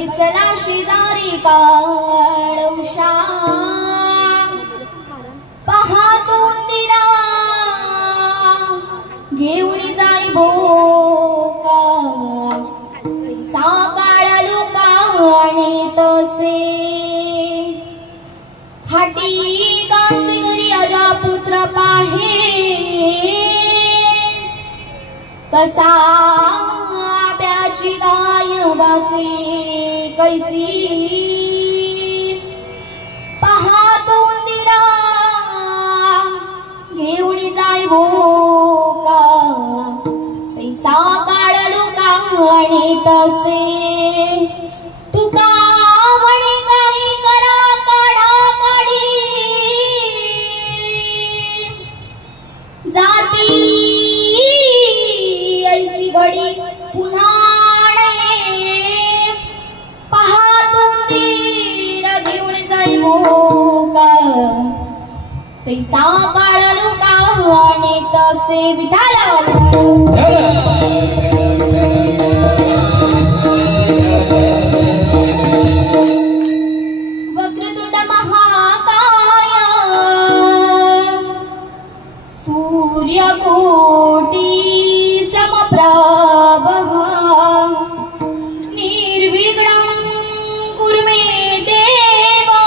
बैसला शेजारी काळूशा पाहतो उंदिरा घेऊन जाई बोका साकाळ लुकावणे तसे हाटी कांसी घरी अजा पुत्र पाहे कसा प्याची गाय वाचे कैसी पाहतो उंदिरा घेऊन जाई बोका पैसा काळ लुकावणे तसे तुका म्हणे काही करा काढा काढी जाती ऐसी घडी पुन्हा पैसा काळ लुकावणे तसे विठाल वक्रतुंड महाकाय सूर्यकोटी समप्रभ निर्विघ्नं कुरु मे देवा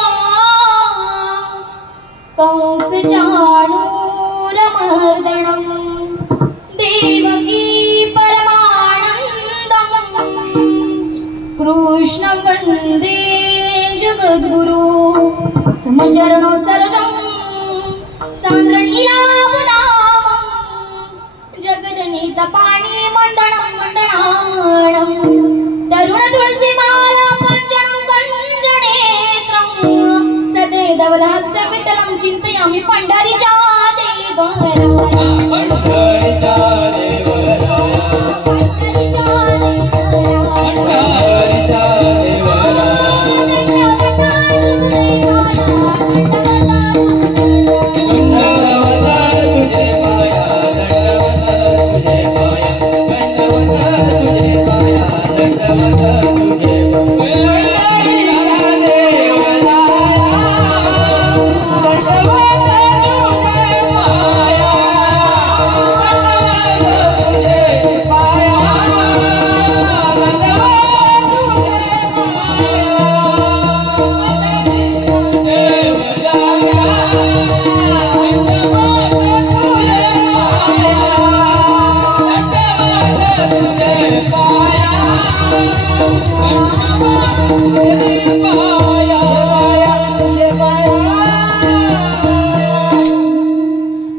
कंस चाणूरमर्दनं देवकी परमानन्दं कृष्णं वन्दे जगद्गुरु समचरणो सरोजं सान्द्रणीलाभनामं जगदनीतपाणि मण्डनं मण्डनानं तरुण तुलसीमाला कञ्जनं कञ्जनेत्रं सदैवलहस्य विठ्ठलं चिन्तयामि पंढरीच्या देवराया पंढरीच्या देवराया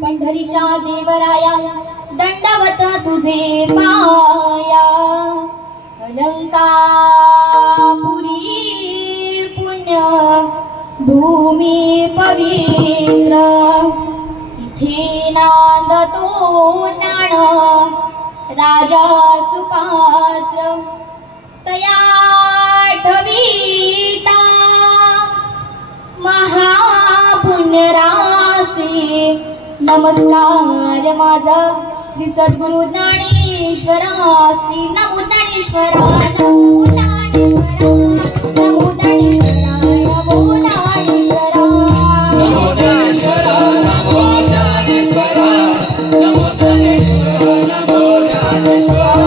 पंढरीच्या देवराया दंडवत तुझे पाया अलंकापुरी पुण्य भूमी पवित्र इथे नांदतो ज्ञान राजा सुपात्र तया ठविता महापुण्यरासी नमस्कार माझा श्री सद्गुरु ज्ञानेश्वरासी नमो ज्ञानेश्वरा नमो ज्ञानेश्वरा नमो ज्ञानेश्वरा नमो ज्ञानेश्वरा नमो ज्ञानेश्वरा नमो ज्ञानेश्वरा नमो ज्ञानेश्वरा नमो ज्ञानेश्वरा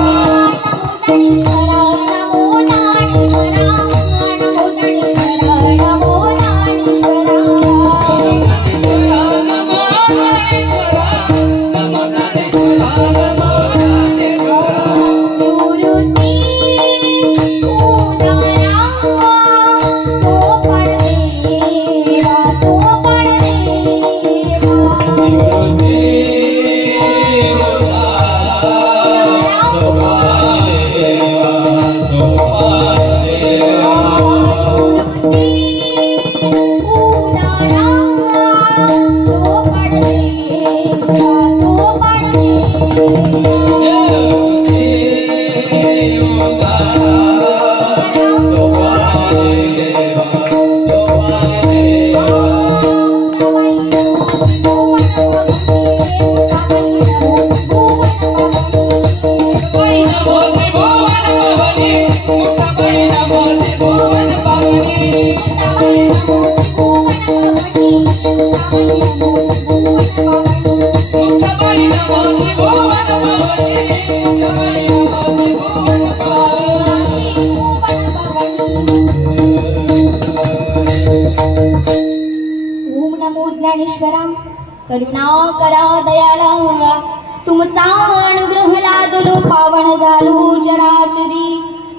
Namo ज्ञानेश्वरा करुणाकरा दयाला तुमचा अनुग्रह लादलो पावन झालो चराचरी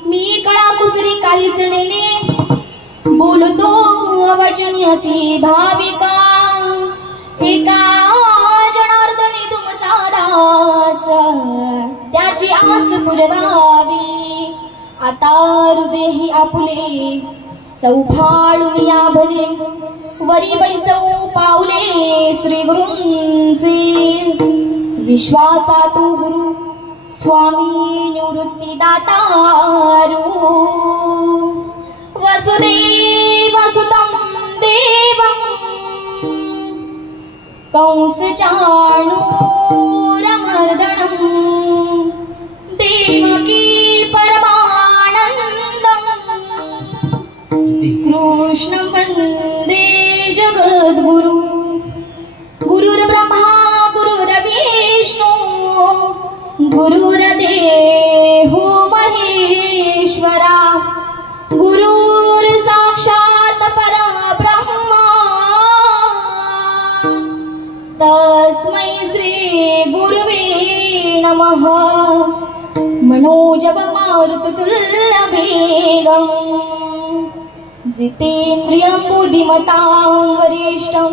मी कळा कुसरी काहीच नेले बोलतो अवचनीयती भाविका एका जनार्दनी तुमचा दास त्याची आस पुरवावी आता हृदय आपुले चौफाळून या भरे वरी बैसऊ पावले श्री गुरूंचे विश्वाचा तू गुरु स्वामी निवृत्ती दातारू वसुदेव सुतं देवं कंस चाणूरमर्दनं देवकी परमानन्दं कृष्णं वन्दे जगद्गुरु गुरुर्ब्रह्मा गुरुर्विष्णु गुरुर्देवो महेश्वरा गुरुर्साक्षात् परब्रह्मा तस्मै श्री गुरुवे नमः मनोजव मारुततुल्यवेगम् जितेन्द्रियं बुद्धिमतां वरिष्ठं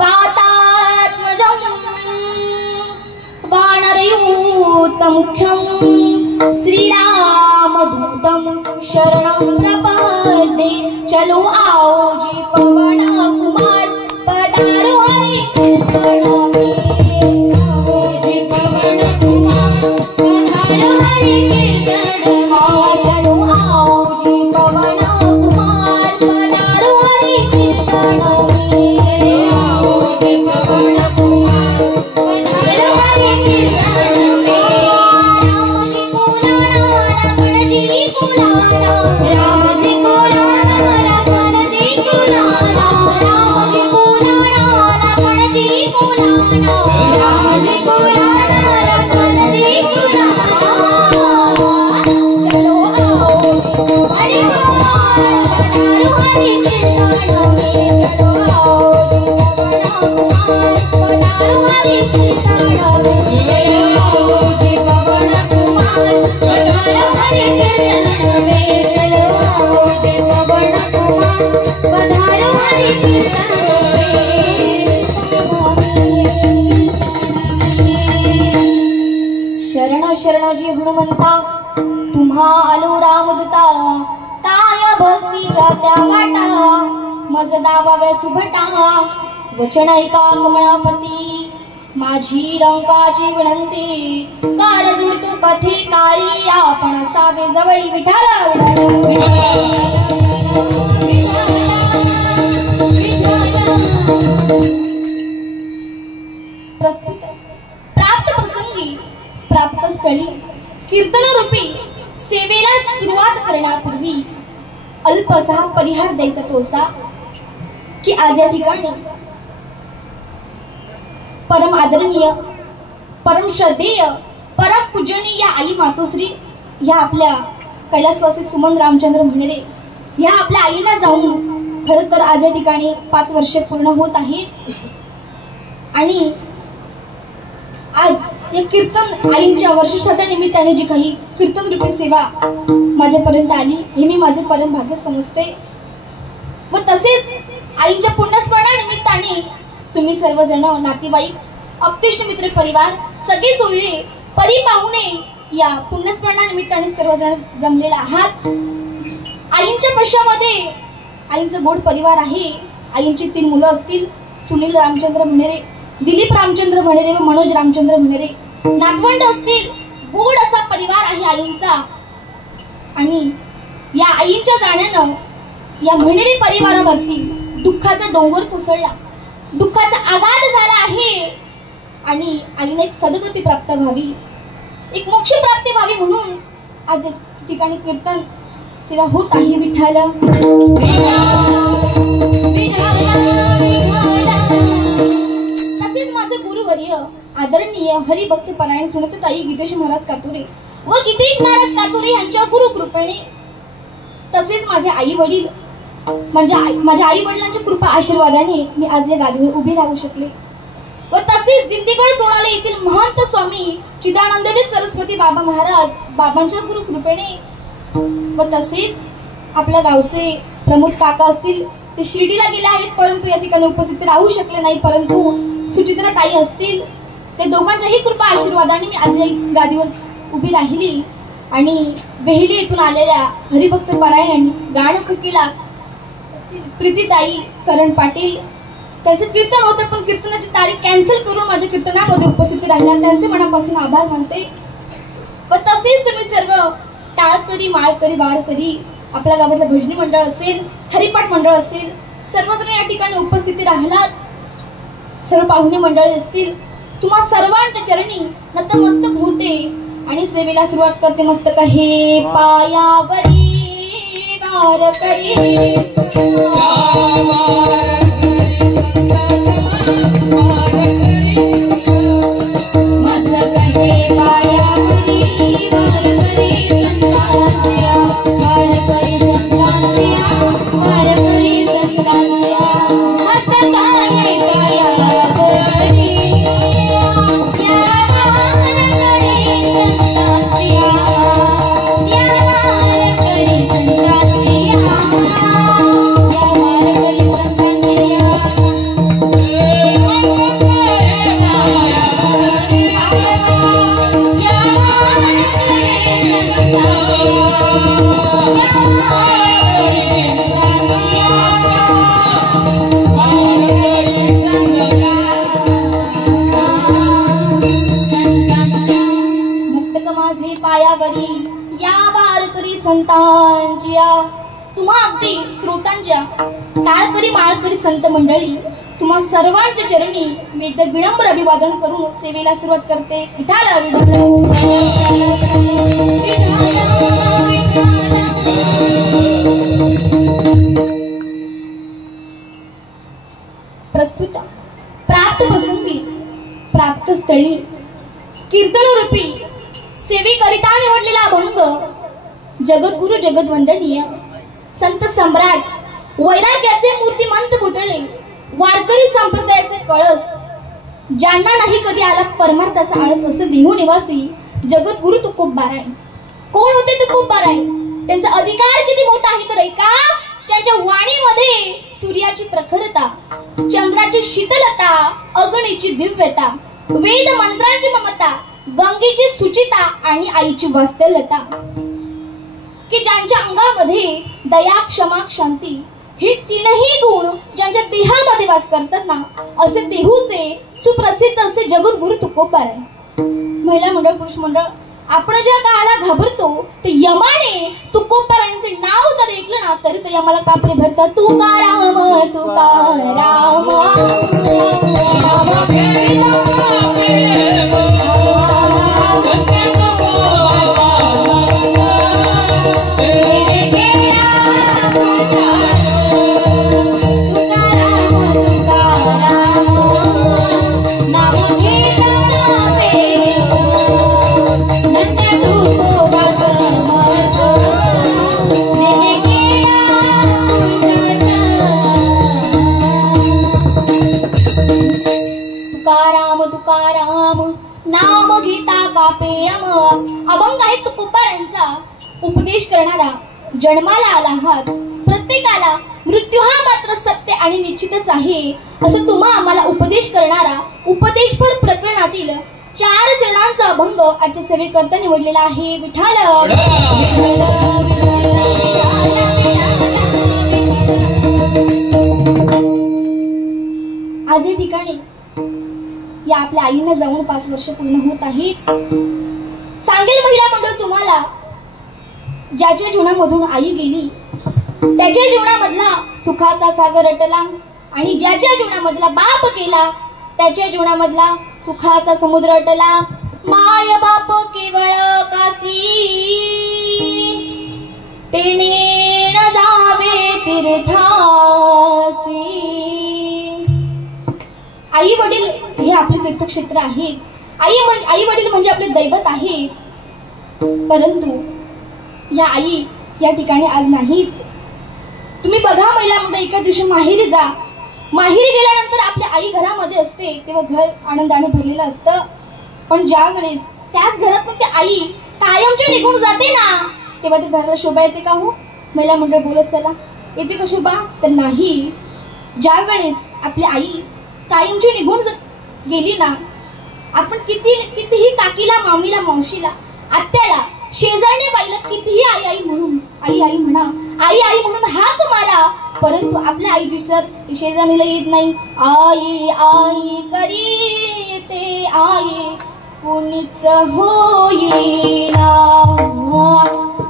वातात्मजं वानरयूतमुख्यं श्रीरामदूतं शरणं प्रपद्ये चलो आओ जी पवन कुमार पधारो हरि कीर्तन में आओ जी पवन कुमार पधारो हरि कीर्तन में चलो आओ जी पवन कुमार पधारो हरि कीर्तन में आओ जी पवन कुमार पधारो हरि कीर्तन में राम जी को लाना लखन जी को लाना राम जी को लाना लखन जी को लाना राम जी को लाना लखन जी को लाना चलो आओ हरि बोल पधारो हरि कीर्तन में चलो आओ पधारो हरि कीर्तन में आओ जी पवन कुमार पधारो हरि कीर्तन में चलो आओ जी पवन कुमार पधारो हरि कीर्तन में शरण शरणाजी हनुमंता तुम्हा आलो रामदूता ताय भक्तीच्या त्या वाटा मज दावाव्या सुभटा वचन ऐका कमळापती माझी रंकाची विनंती कार जुळतो कथे काळी आपण सावे जवळी विठाला प्रस्तुत प्राप्त प्रसंगी प्राप्त स्थळी कीर्तन रूपी सेवेला सुरुवात करण्यापूर्वी अल्पसा परिहार द्यायचा तोसा की आज या ठिकाणी परम आदरणीय परम श्रद्धेय परम पूजनीय या आई मातोश्री या आपल्या कैलासवासी सुमन रामचंद्र म्हणेरे या आपल्या आईला जाऊन खरं तर आज या ठिकाणी 5 वर्ष पूर्ण होत आहेत आणि आज या कीर्तन आईंच्या वर्षश्राद्धा निमित्ताने जी काही कीर्तन रूपी सेवा माझ्यापर्यंत आली हे मी माझे परम भाग्य समजते व तसेच आईंच्या पुण्यस्मरणा निमित्ताने तुम्ही सर्वजण नातेवाईक अपतिष्ठ मित्र परिवार सगळे सोयरे परी पाहुणे या पुण्यस्मरणा निमित्ताने सर्वजण जमलेला आहात आईंच्या पश्चामध्ये आईंचा गोड परिवार आहे आईंची 3 मुलं असतील सुनील रामचंद्र म्हणेरे दिलीप रामचंद्र म्हणेरे व मनोज रामचंद्र म्हणेरे नातवंड असतील गोड असा परिवार आहे आईंचा आणि या आईंच्या जाण्यानं या म्हणेरे परिवारावरती दुःखाचा डोंगर कोसळला दुःखाचा आघात झाला आहे आणि आईने एक सद्गती प्राप्त व्हावी एक मोक्ष प्राप्ती व्हावी म्हणून आज ठिकाणी कीर्तन सेवा होत आहे विठ्ठल पूजनीय हरिभक्त परायण सुनतताई गीतेश महाराज कातुरे व गीतेश महाराज कातुरे यांच्या गुरुकृपेने तसेच माझे आई वडील माझ्या आई वडिलांच्या कृपा आशीर्वादाने मी आज या गादीवर उभी राहू शकले व तसेच दिंडीगड सोनाले येथील महंत स्वामी चिदानंदजी सरस्वती बाबा महाराज बाबांच्या गुरुकृपेने व तसेच आपल्या गावचे प्रमुख काका असतील ते शिर्डीला गेले आहेत परंतु या ठिकाणी उपस्थित राहू शकले नाही परंतु सुचित्रा ताई असतील ते दोघांच्याही कृपा आशीर्वादाने मी आज या गादीवर उभी राहिली आणि वेहिली येथून आलेल्या हरिभक्त परायण गाणकोकिला प्रीतीताई करण पाटील त्यांचे कीर्तन होते पण कीर्तनाची तारीख कॅन्सल करून माझ्या कीर्तनामध्ये उपस्थित राहिला त्यांचे मनापासून आभार मानते व तसेच तुम्ही सर्व टाळकरी माळकरी वारकरी आपल्या गावातलं भजनी मंडळ असेल हरिपाठ मंडळ असेल सर्वजण या ठिकाणी उपस्थिती राहिलात सर्व पाहुणे मंडळी असतील तुम्हा सर्वांच्या चरणी नतमस्तक होते आणि सेवेला सुरुवात करते मस्तक हे पायावरी वारकरी संतांच्या तुम्हा अगदी श्रोतांच्या टाळकरी माळकरी संत मंडळी तुम्हा सर्वांच्या चरणी मी एकदा विनम्र अभिवादन करून सेवेला सुरुवात करते विठाल प्रस्तुत प्राप्त पसंती प्राप्त स्थळी कीर्तनरूपी सेवेकरिता निवडलेला अभंग जगद्गुरु जगद्वंदनीय संत सम्राट वैराग्याचे मूर्तिमंत पुतळे वारकरी संप्रदायाचे कळस ज्यांना नाही कधी आला परमार्थाचा आळस असे देहू निवासी जगद्गुरु तुकोबाराय कोण होते तुकोबाराय त्यांचा अधिकार किती मोठा आहे तर ऐका त्यांच्या वाणीमध्ये सूर्याची प्रखरता चंद्राची शीतलता अग्नीची दिव्यता वेद मंत्रांची ममता गंगेची सुचिता आणि आईची वात्सल्यता की ज्यांच्या अंगामध्ये दया क्षमा शांती हे तीनही गुण ज्यांच्या देहामध्ये वास करतात ना असे देहूचे सुप्रसिद्ध असे जगद्गुरु तुकोबाराय महिला मंडळ पुरुष मंडळ आपण ज्या काळाला घाबरतो ते यमाने तुकोबारायांचे नाव जर ऐकलं ना तरी ते यमाला कापरे भरतात तुकाराम तुकाराम नाम गीता कापेयम अभंग आहे तुकोबारायांचा उपदेश करणारा जन्माला आला आहात प्रत्येकाला मृत्यू हा मात्र सत्य आणि निश्चितच आहे असं तुम्हा आम्हाला उपदेश करणारा उपदेशपर प्रकरणातील 4 चरणांचा अभंग आजच्या सेवेकरता निवडलेला आहे विठाल आज या ठिकाणी या आपल्या आईंना जाऊन 5 वर्ष पूर्ण होत आहेत सांगेल महिला मंडळ तुम्हाला ज्याच्या जीवनामधून आई गेली त्याच्या जीवनामधला सुखाचा सागर अटला आणि ज्याच्या जीवनामधला बाप गेला त्याच्या जीवनामधला सुखाचा समुद्र अटला माय बाप केवळ कासी तेने न जावे तीर्थासी आई वडील हे आपले तीर्थक्षेत्र आहे आई वडील म्हणजे आपले दैवत आहे, परंतु या आई या ठिकाणी आज नाहीत. तुम्ही बघा महिला मंडळ, एका दिवशी माहेरी जा. माहेरी गेल्यानंतर आपली आई घरामध्ये असते तेव्हा घर आनंदाने भरलेलं असतं. पण ज्या वेळेस त्याच घरातून ती आई कायमची निघून जाते ना, तेव्हा ते घराला शोभा येते का हो? महिला मंडळ बोलत चला, येते का शोभा? तर नाही. ज्या वेळेस आपली आई कायमची निघून गेली ना, आपण कितीही काकीला, मामीला, मावशीला, आत्याला, शेजारने बाईला कितीही आई आई म्हणून, आई आई म्हणा, आई आई म्हणून हाक मारा, परंतु आपल्या आईची सर शेजारणीला येत नाही. आई आई करीते आई, कुणीच होईना.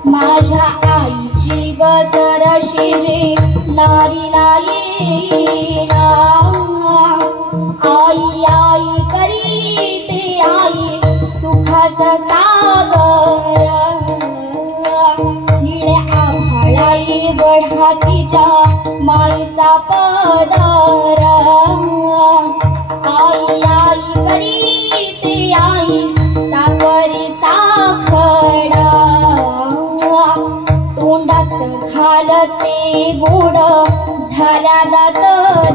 माझ्या आईची गसर शिरे नारीला येईना. आई आई करीते आई, सुखाचा सागर. निळ्या आभाळाई बढा तिच्या माईचा पदर. आई आई करीते आई, साखरेचा खडा. तोंडात घालते गोड, झाला दात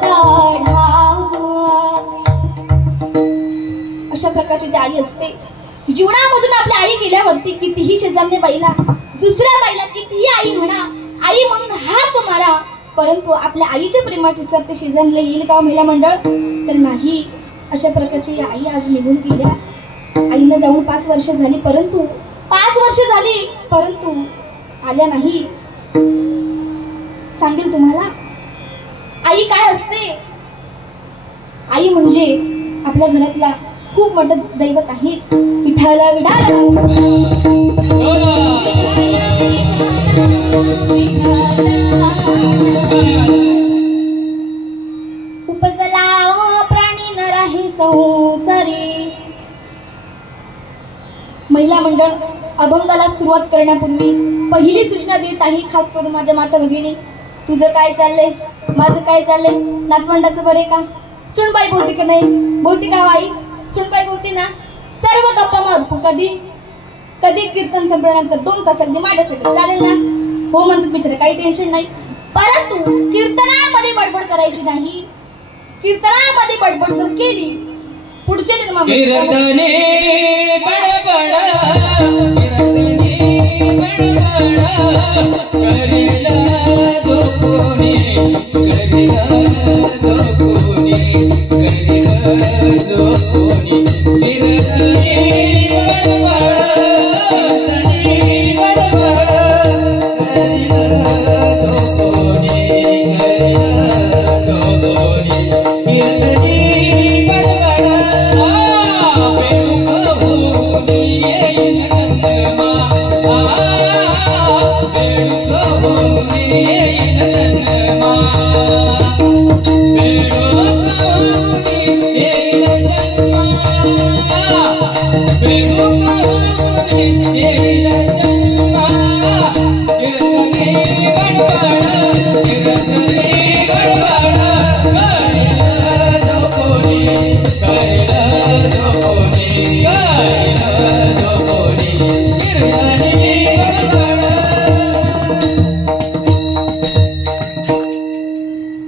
दाढा. अशा प्रकारची ती आई असते. जीवनामधून आपली आई गेल्यावरती कितीही शेजारने बाईला, दुसऱ्या बाईला कितीही आई म्हणा, आई म्हणून हाक मारा, परंतु आपल्या आईच्या प्रेमाची सर ते शेजारला येईल का महिला मंडळ? तर नाही. अशा प्रकारची आई आज निघून गेल्या. आईला जाऊन 5 वर्ष झाली, परंतु 5 वर्ष झाली परंतु आल्या नाही. सांगेल तुम्हाला आई काय असते. आई म्हणजे आपल्या घरातला खूप मोठं दैवत आहे. विठाला विठाला उपजला प्राणी नर आहे संसारी. महिला मंडळ, अभंगाला सुरुवात करण्यापूर्वी पहिली सूचना देत आहे, खास करून माझ्या माता भगिनी. तुझं काय चाललंय, माझं काय चाललंय, नातवंडाचं बरे का? सुनबाई बोलते का नाही? बोलते का आई? सुनबाई बोलते ना. सर्व गप्पा मारू. कधी कधी कीर्तन संपल्यानंतर 2 तास अगदी माझ्यासाठी चालेल ना? हो म्हणतात बिचारे, काही टेन्शन नाही. परंतु कीर्तनामध्ये बडबड करायची नाही. कीर्तनामध्ये बडबड जर केली, पुढच्या जन्मामध्ये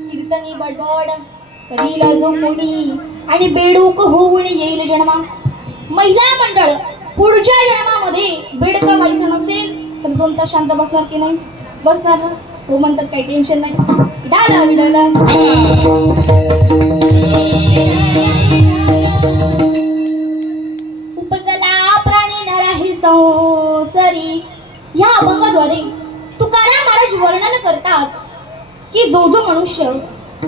कीर्तनी बडबड करीला जो कोणी आणि बेडूक होऊन येईल जन्मा. महिला मंडळ, पुढच्या जन्मामध्ये बेडका व्हायचं नसेल तर 2 तास शांत बसणार की नाही? बसणार. हो म्हणतात, काही टेन्शन नाही. डाला विडाला उपजला प्राणी नर आहे संसारी. या अभंगाद्वारे तुकाराम महाराज वर्णन करतात की जो जो मनुष्य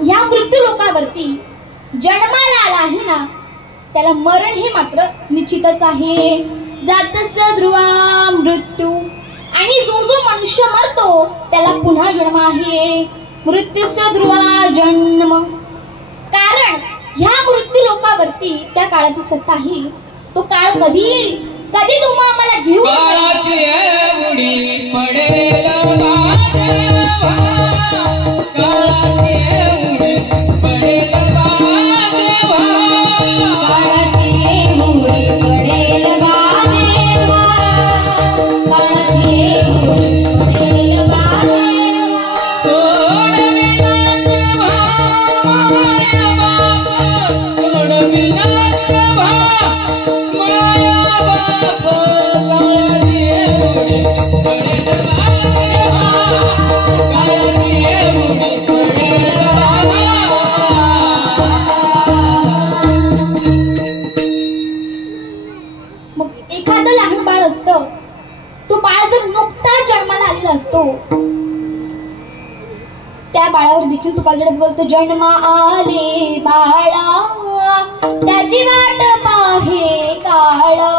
या मृत्यू लोकावरती जन्माला आला आहे ना, त्याला मरण हे मात्र निश्चितच आहे. जातस ध्रुवा मृत्यू. आणि जो जो मनुष्य मरतो त्याला पुन्हा जन्म आहे. मृत्यूस ध्रुवा जन्म. कारण ह्या मृत्यू लोकावरती त्या काळाची सत्ता आहे. तो काळ कधी येईल, कधी तुम्हा आम्हाला घेऊ काळाची असतो त्या बाळावर देखील तुकाराम बोलतो, जन्म आले बाळा त्याची वाट पाहे काळा,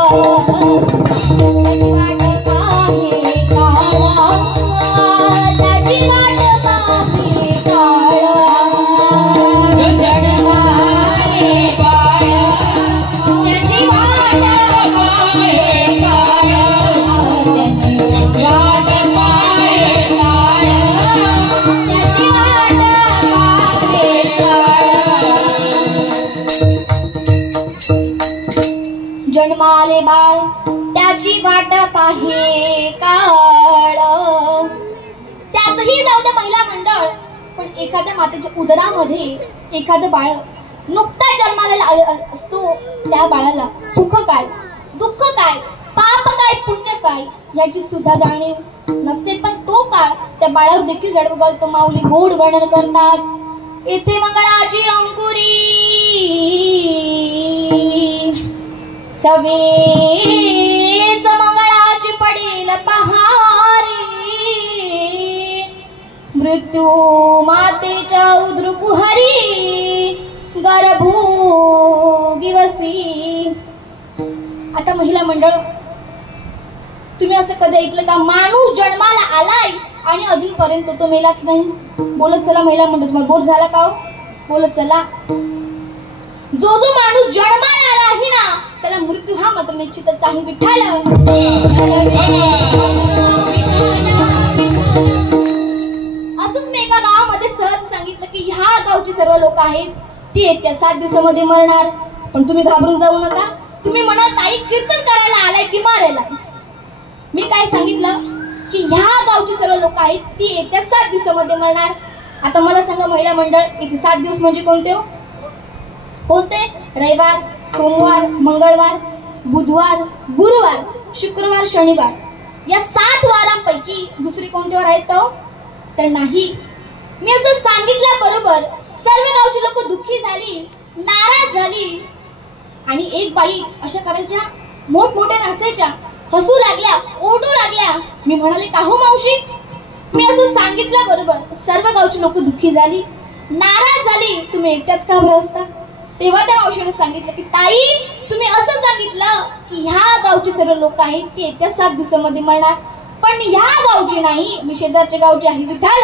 त्याची वाट पाहे काळा, त्याची वाट पाहे काळा, जन्म आले बाळा त्याची वाट पाहे काळा, त्याची वाट पाहे काळा, त्याची वाट पाहे काळा. जन्माले बाळ त्याची वाट पाहे काळ. त्याचही जाऊ द्या महिला मंडळ, पण एखाद्या मातेच्या उदरामध्ये एखादं बाळ नुकता जन्माला असतो, त्या बाळाला सुख काय, दुःख काय, पाप काय, पुण्य काय याची सुद्धा जाणीव नसते. पण तो काळ त्या बाळावर देखील जडव घालतो. माऊली गोड वर्णन करतात, येथे मंगळाची अंकुरी सवेच मंगळाची पडेल पहारी, मृत्यू मातेच्या उदर कुहरी गर्भो दिवसी. आता महिला मंडळ, तुम्ही असं कधी ऐकलं का माणूस जन्माला आलाय आणि अजूनपर्यंत तो मेलाच नाही? बोलत चला महिला मंडळ, तुम्हाला बोर झाला का? बोलत चला. जो जो माणूस जन्माला आला आहे ना त्याला मृत्यू हा मात्र निश्चितच आहे. विठ्ठल असंच मी एका गावामध्ये सहज सांगितलं की ह्या गावची सर्व लोक आहेत ती येत्या 7 दिवसामध्ये मरणार. पण तुम्ही घाबरून जाऊ नका. तुम्ही म्हणाल ताई कीर्तन करायला आलाय की मारायला? मी काय सांगितलं की ह्या गावची सर्व लोक आहेत ती येत्या 7 दिवसामध्ये मरणार. आता मला सांगा महिला मंडळ, इथे 7 दिवस म्हणजे कोणते? कोणते? रविवार, सोमवार, मंगळवार, बुधवार, गुरुवार, शुक्रवार, शनिवार या 7 वारांपैकी दुसरे कोणते वार आहेत का? तर नाही. मी असं सांगितल्याबरोबर सर्व गावची लोक दुःखी झाली, नाराज झाली आणि एक बाई अशा करायच्या, मोठमोठ्या नाचायच्या, हसू लागल्या, ओरडू लागल्या. मी म्हणाले का हो मावशी? मी असं सांगितल्याबरोबर सर्व गावची लोक दुःखी झाली, नाराज झाली. तुम्ही एकट्याच का बरं असता? तेव्हा त्या मावशीने सांगितलं की ताई तुम्ही असं सांगितलं की ह्या गावची सर्व लोक आहेत ती येत्या 7 दिवसामध्ये मरणार, पण मी ह्या गावची नाही, मी शेजारच्या गावची आहे. विठ्ठल.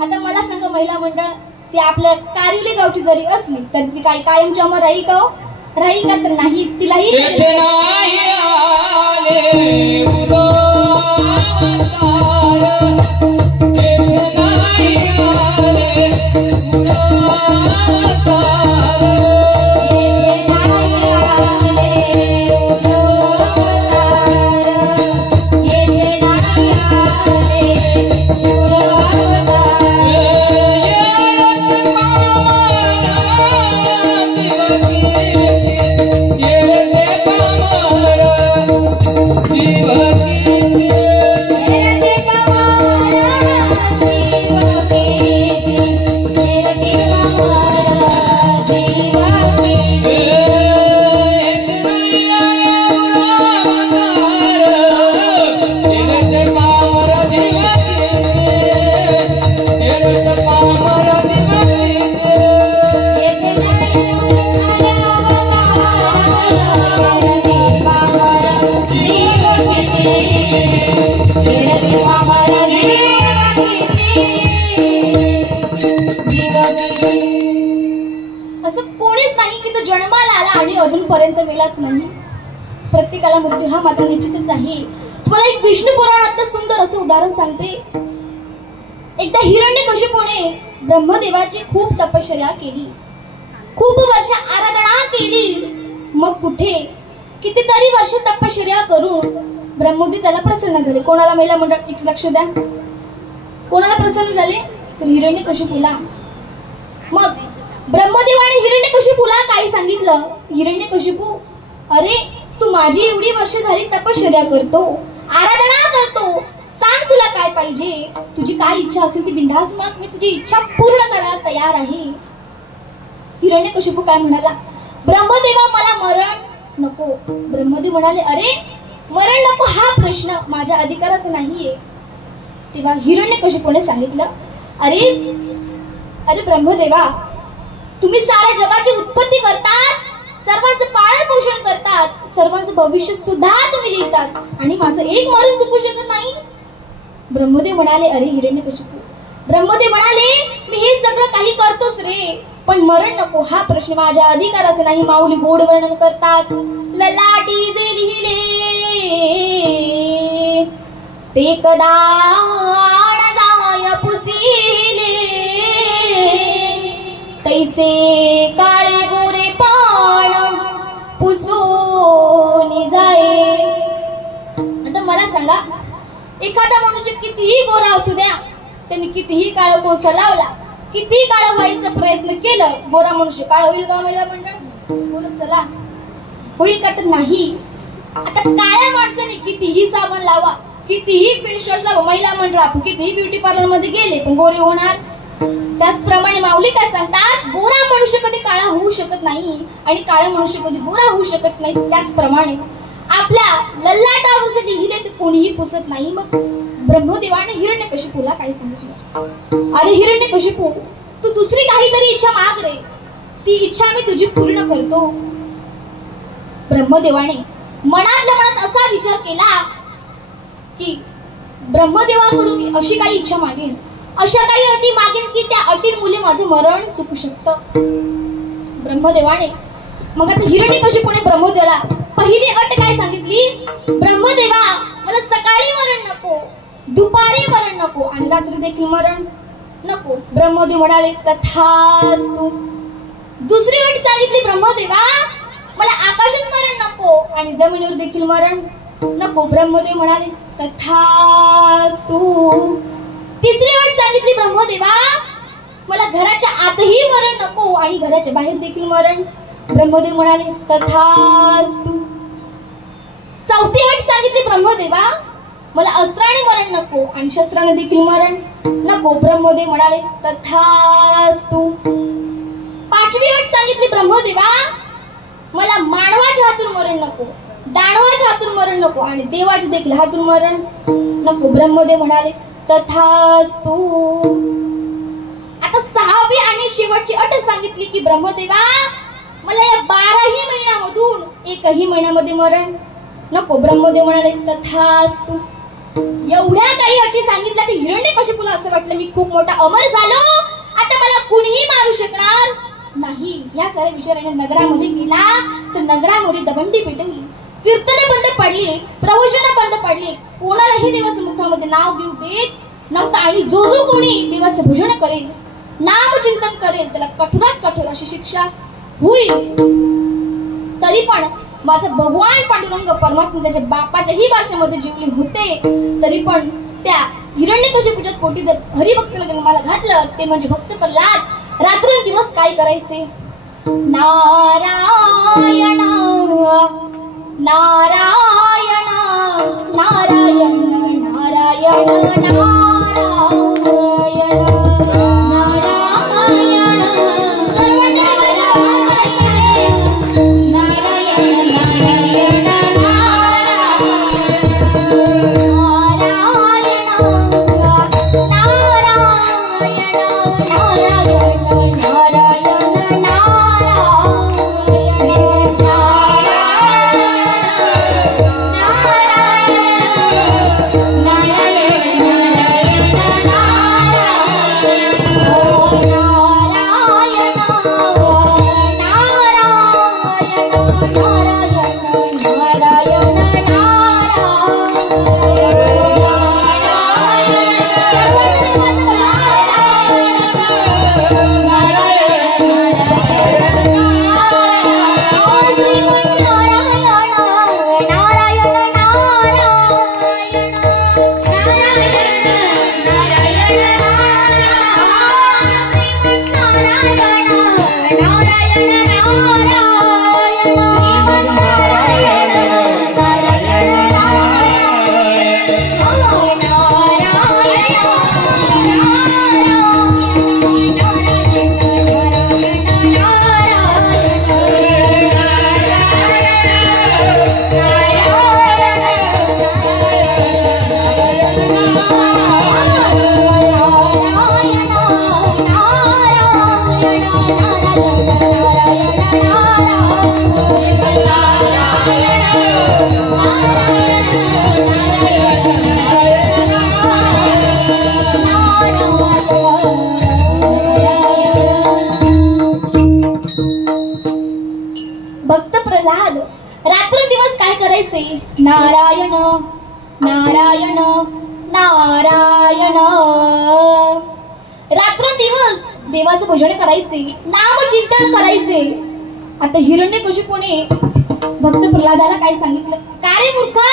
आता मला सांगा महिला मंडळ, ती आपल्या कारिवली गावची जरी असली तर ती काही कायमची अमर राहील का? राहील का? तर नाही. तिलाही असं कोणीच नाही की तो जन्माला आला आणि अजूनपर्यंत मेलाच नाही. प्रत्येकाला मृत्यू हा मात्र निश्चितच आहे. तुम्हाला एक विष्णू पुराणातलं सुंदर असं उदाहरण सांगते. एकदा हिरण्यकशिपूने ब्रह्मदेवाची खूप तपश्चर्या केली, खूप वर्ष आराधना केली. मग कुठे कितीतरी वर्ष तपश्चर्या करून ब्रह्मदेव त्याला प्रसन्न झाले. कोणाला? महिला मंडळ एक लक्ष द्या. कोणाला प्रसन्न झाले? तर हिरण्यकशिपूला. मग ब्रह्मदेवाने हिरण्यकशिपूला काय सांगितलं? हिरण्यकशिपू, अरे तू माझी एवढी वर्ष झाली तपश्चर्या करतो, आराधना करतो, सांग तुला काय पाहिजे? तुझी काय इच्छा असेल ती बिनधास्त माग, मी तुझी इच्छा पूर्ण करायला तयार आहे. हिरण्यकशिपू काय म्हणाला? ब्रह्मदेवा मला मरण नको. ब्रह्मदेव म्हणाले, अरे मरण नको हा प्रश्न माझ्या अधिकाराचा नाहीये. तेव्हा हिरण्यकशिपूने सांगितलं, अरे अरे ब्रह्मदेवा, तुम्ही साऱ्या जगाची उत्पत्ती करतात, सर्वांचं पालन पोषण करतात, सर्वांचं भविष्य सुद्धा तुम्ही लिहितात आणि माझं एक मरण चुकू शकत नाही. ब्रह्मदेव म्हणाले, अरे हिरण्यकशिपू, ब्रह्मदेव म्हणाले, मी हे सगळं काही करतोच रे, पण मरण नको हा प्रश्न माझ्या अधिकाराचा नाही. माऊली गोड वर्णन करतात, ललाटी जे लिहिले ते कदाण जाय पुसिले, तैसे काळे गोरे पाण पुसून जाये. आता मला सांगा, एखादा मनुष्य कितीही गोरा असू द्या, त्यांनी कितीही काळ कोळसा लावला, कितीही काळ व्हायचा प्रयत्न केलं, गोरा मनुष्य काळ होईल का महिला मंडळ? बोलत चला, होईल का? तर नाही. आता काळ्या माणसाने कितीही साबण लावा, कितीही फेस वॉश लावा, महिला मंडळ आपण कितीही ब्युटी पार्लर मध्ये गेले पण गोरे होणार. त्याचप्रमाणे माऊली काय सांगतात, गोरा मनुष्य कधी काळा होऊ शकत नाही आणि काळा मनुष्य कधी गोरा होऊ शकत नाही. त्याचप्रमाणे आपल्या ललाटावर जे लिहिले ते कोणीही पुसत नाही. मग ब्रह्मदेवाने हिरण्यकशिपूला काय सांगितलं, अरे हिरण्यकशिपू, तू दुसरी काहीतरी इच्छा माग रे, ती इच्छा मी तुझी पूर्ण करतो. ब्रह्मदेवाने मनातल्या मनात असा विचार केला की ब्रह्मदेवाकडून मी अशी काही इच्छा मागेन, अशा काही अटी मागेन की त्या अटींमुळे माझं मरण चुकू शकतं. ब्रह्मदेवाने मग आता हिरण्यकशिपूने ब्रह्मदेवाला पहिली अट काय सांगितली, ब्रह्मदेवा, मला सकाळी मरण नको, दुपारी मरण नको आणि रात्री देखील मरण नको. ब्रह्मदेव म्हणाले, तथास्तु. दुसरी अट सांगितली, ब्रह्मदेवा, मला आकाशात मरण नको आणि जमिनीवर देखील मरण नको. ब्रह्मदेव म्हणाले, तथास्तु. तिसरी अट सांगितली, ब्रह्मदेवा, मला घराच्या आतही मरण नको आणि घराच्या बाहेर देखील मरण. ब्रह्मदेव म्हणाले, तथास्तु. चौथी अट सांगितली, ब्रह्मदेवा, मला अस्त्राने मरण नको आणि शस्त्राने देखील मरण नको. ब्रह्मदेव म्हणाले, तथास्तु. पाचवी अट सांगितली, ब्रह्मदेवा, मला मानवाच्या हातून मरण नको, दानवाच्या हातून मरण नको आणि देवाच्या देखील हातून मरण नको. ब्रह्मदेव म्हणाले, तथास्तु. आता सहावी आणि शेवटची अट सांगितली की ब्रह्मदेवा, मला या 12ही महिन्यामधून एकही महिन्यामध्ये मरण नको. ब्रह्मदेव म्हणाले, तथास्तु. एवढ्या काही अटी सांगितल्या तर हिरण्यकशिपूला असं वाटलं, मी खूप मोठा अमर झालो, आता मला कुणीही मारू शकणार नाही. या साऱ्या विचाराने नगरामध्ये गेला तर नगरामध्ये दबंडी पेटली, कीर्तने बंद पडली, प्रवचन बंद पडली, कोणालाही देवाच्या मुखामध्ये नाव घेऊ देत नव्हता आणि जो जो कोणी देवाचे भजन करेल, नामचिंतन करेल, त्याला कठोरात कठोर अशी शिक्षा होईल. तरी पण माझा भगवान पांडुरंग परमात्मा त्याच्या बापाच्याही भाषेमध्ये जीवली होते, तरी पण त्या हिरण्यकशिपूच्या पोटी जर हरिभक्ताला जन्माला घातलं ते म्हणजे भक्त प्रल्हाद. रात्रंदिवस काय करायचे, नारायण नारायण नारायण नारायण नारायण नारायण नारायण नारायण. रात्रंदिवस देवाचं भजन करायचे, नामचिंतन करायचे. आता हिरण्यकशिपूने भक्त प्रल्हादाला काय सांगितलं? का रे मूर्खा,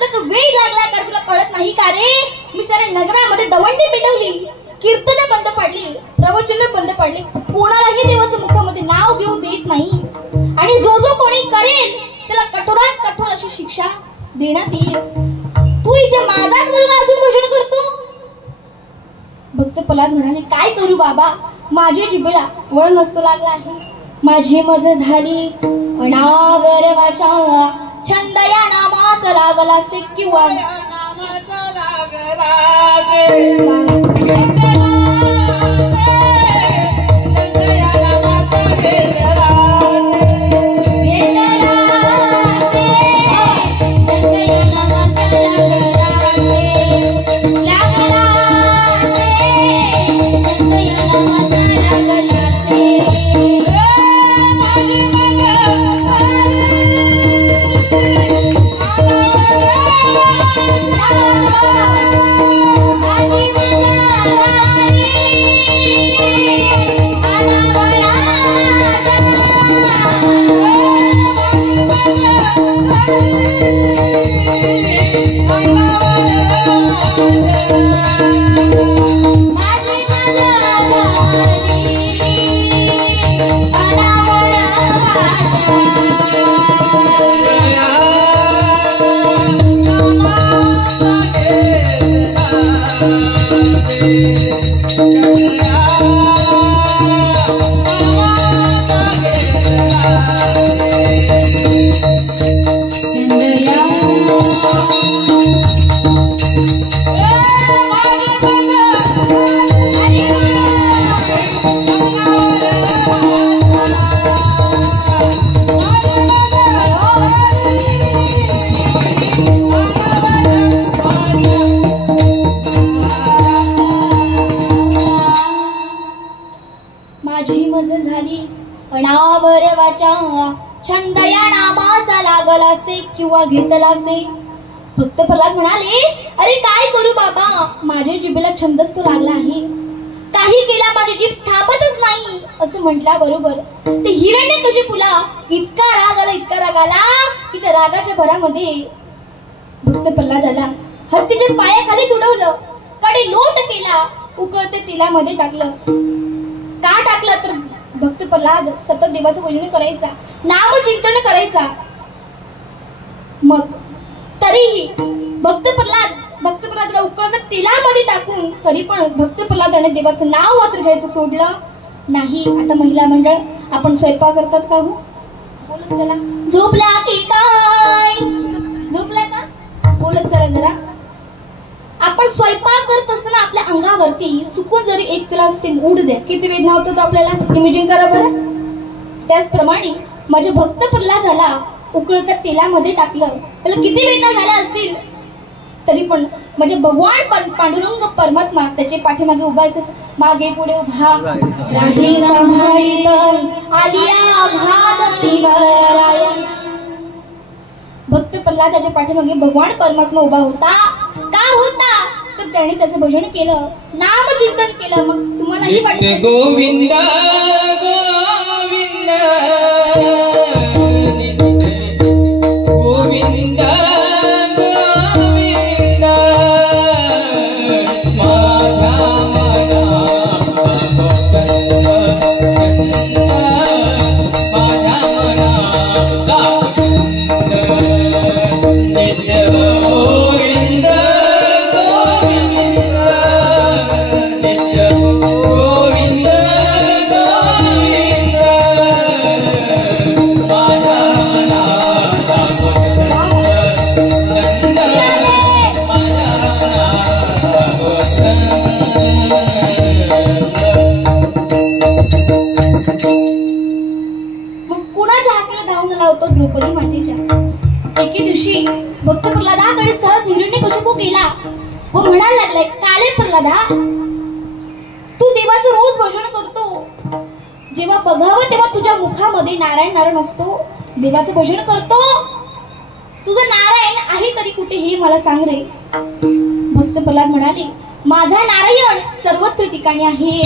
तुला वेळ लागला का? तुला कळत नाही का रे? मी साऱ्या नगरामध्ये दवंडी पेटवली, कीर्तन बंद पडली, प्रवचन बंद पडले, कोणालाही देवाचं मुखामध्ये नाव घेऊ देत नाही. आणि जो जो कोणी करेल त्याला कठोरात कठोर अशी शिक्षा देण्यात येईल. तू इथे माझाच मुलगा असून भजन करतो? भक्त प्रल्हाद म्हणाले, काय करू बाबा, माझ्या जिभेला वळ नसतो लागला आहे. माझी मज झाली अनावर वाचा, छंद या नामाचा लागला से किंवा नामाचा लागला से. माझी मज झाली अनावर वाचा, छंद या नामाचा लागला से किंवा घेतला से. भक्त प्रल्हाद म्हणाले, अरे काय करू बाबा, माझ्या जिभेला छंदच तो लागला आहे, काही केला माझी जीभ थांबतच नाही असं म्हटल्या बरोबर ते हिरण्यकशिपूला इतका राग आला की त्या रागाच्या भरामध्ये भक्त प्रल्हादाला हत्तीच्या पायाखाली तुडवलं, कडे लोट केला, उकळते तेलामध्ये टाकलं. का टाकलं तर भक्त प्रल्हाद सतत देवाचं भजन करायचा, नामचिंतन करायचा. मग तरीही भक्त प्रल्हादला उकळत्या तेलामध्ये टाकून तरी पण भक्त प्रल्हादाने देवाचं नाव मात्र घ्यायचं सोडलं नाही. आता महिला मंडळ आपण स्वयंपाक करतात का? हो बोलत चला. झोपल्या की काय? झोपल्या का? बोलत चला जरा. आपण स्वयंपाक करत असताना आपल्या अंगावरती चुकून जरी एक ग्लास ते उड द्या, किती वेदना होतात आपल्याला? इमेजिंग करा बरं. त्याचप्रमाणे माझ्या भक्त प्रल्हादाला उकळत्या तेलामध्ये टाकलं, त्याला किती वेदना झाल्या असतील. तरी पण म्हणजे भगवान पांडुरंग परमात्मा त्याचे पाठीमागे उभा असेल, मागे पुढे उभा राही सांभाळीत आलिया भादनीवराया. भक्त प्रल्हादाच्या पाठीमागे भगवान परमात्मा उभा होता. का होता तर त्याने त्याचं भजन केलं, नामचिंतन केलं. मग तुम्हालाही वाटतं गोविंद गोविंद गोविंद गोविंद माझ्या द्रौपदी मातेच्या. एके दिवशी भक्त प्रल्हादाकडे सहज हिरण्यकशिपू गेला व म्हणायला लागलाय, काले प्रल्हादा, तू देवाचं रोज भजन करतो, जेव्हा बघावं तेव्हा तुझ्या मुखामध्ये नारायण नारायण असतो, देवाचं भजन करतो, तुझं नारायण आहे तरी कुठे हे मला सांग रे. भक्त प्रल्हाद म्हणाले, माझा नारायण सर्वत्र ठिकाणी आहे.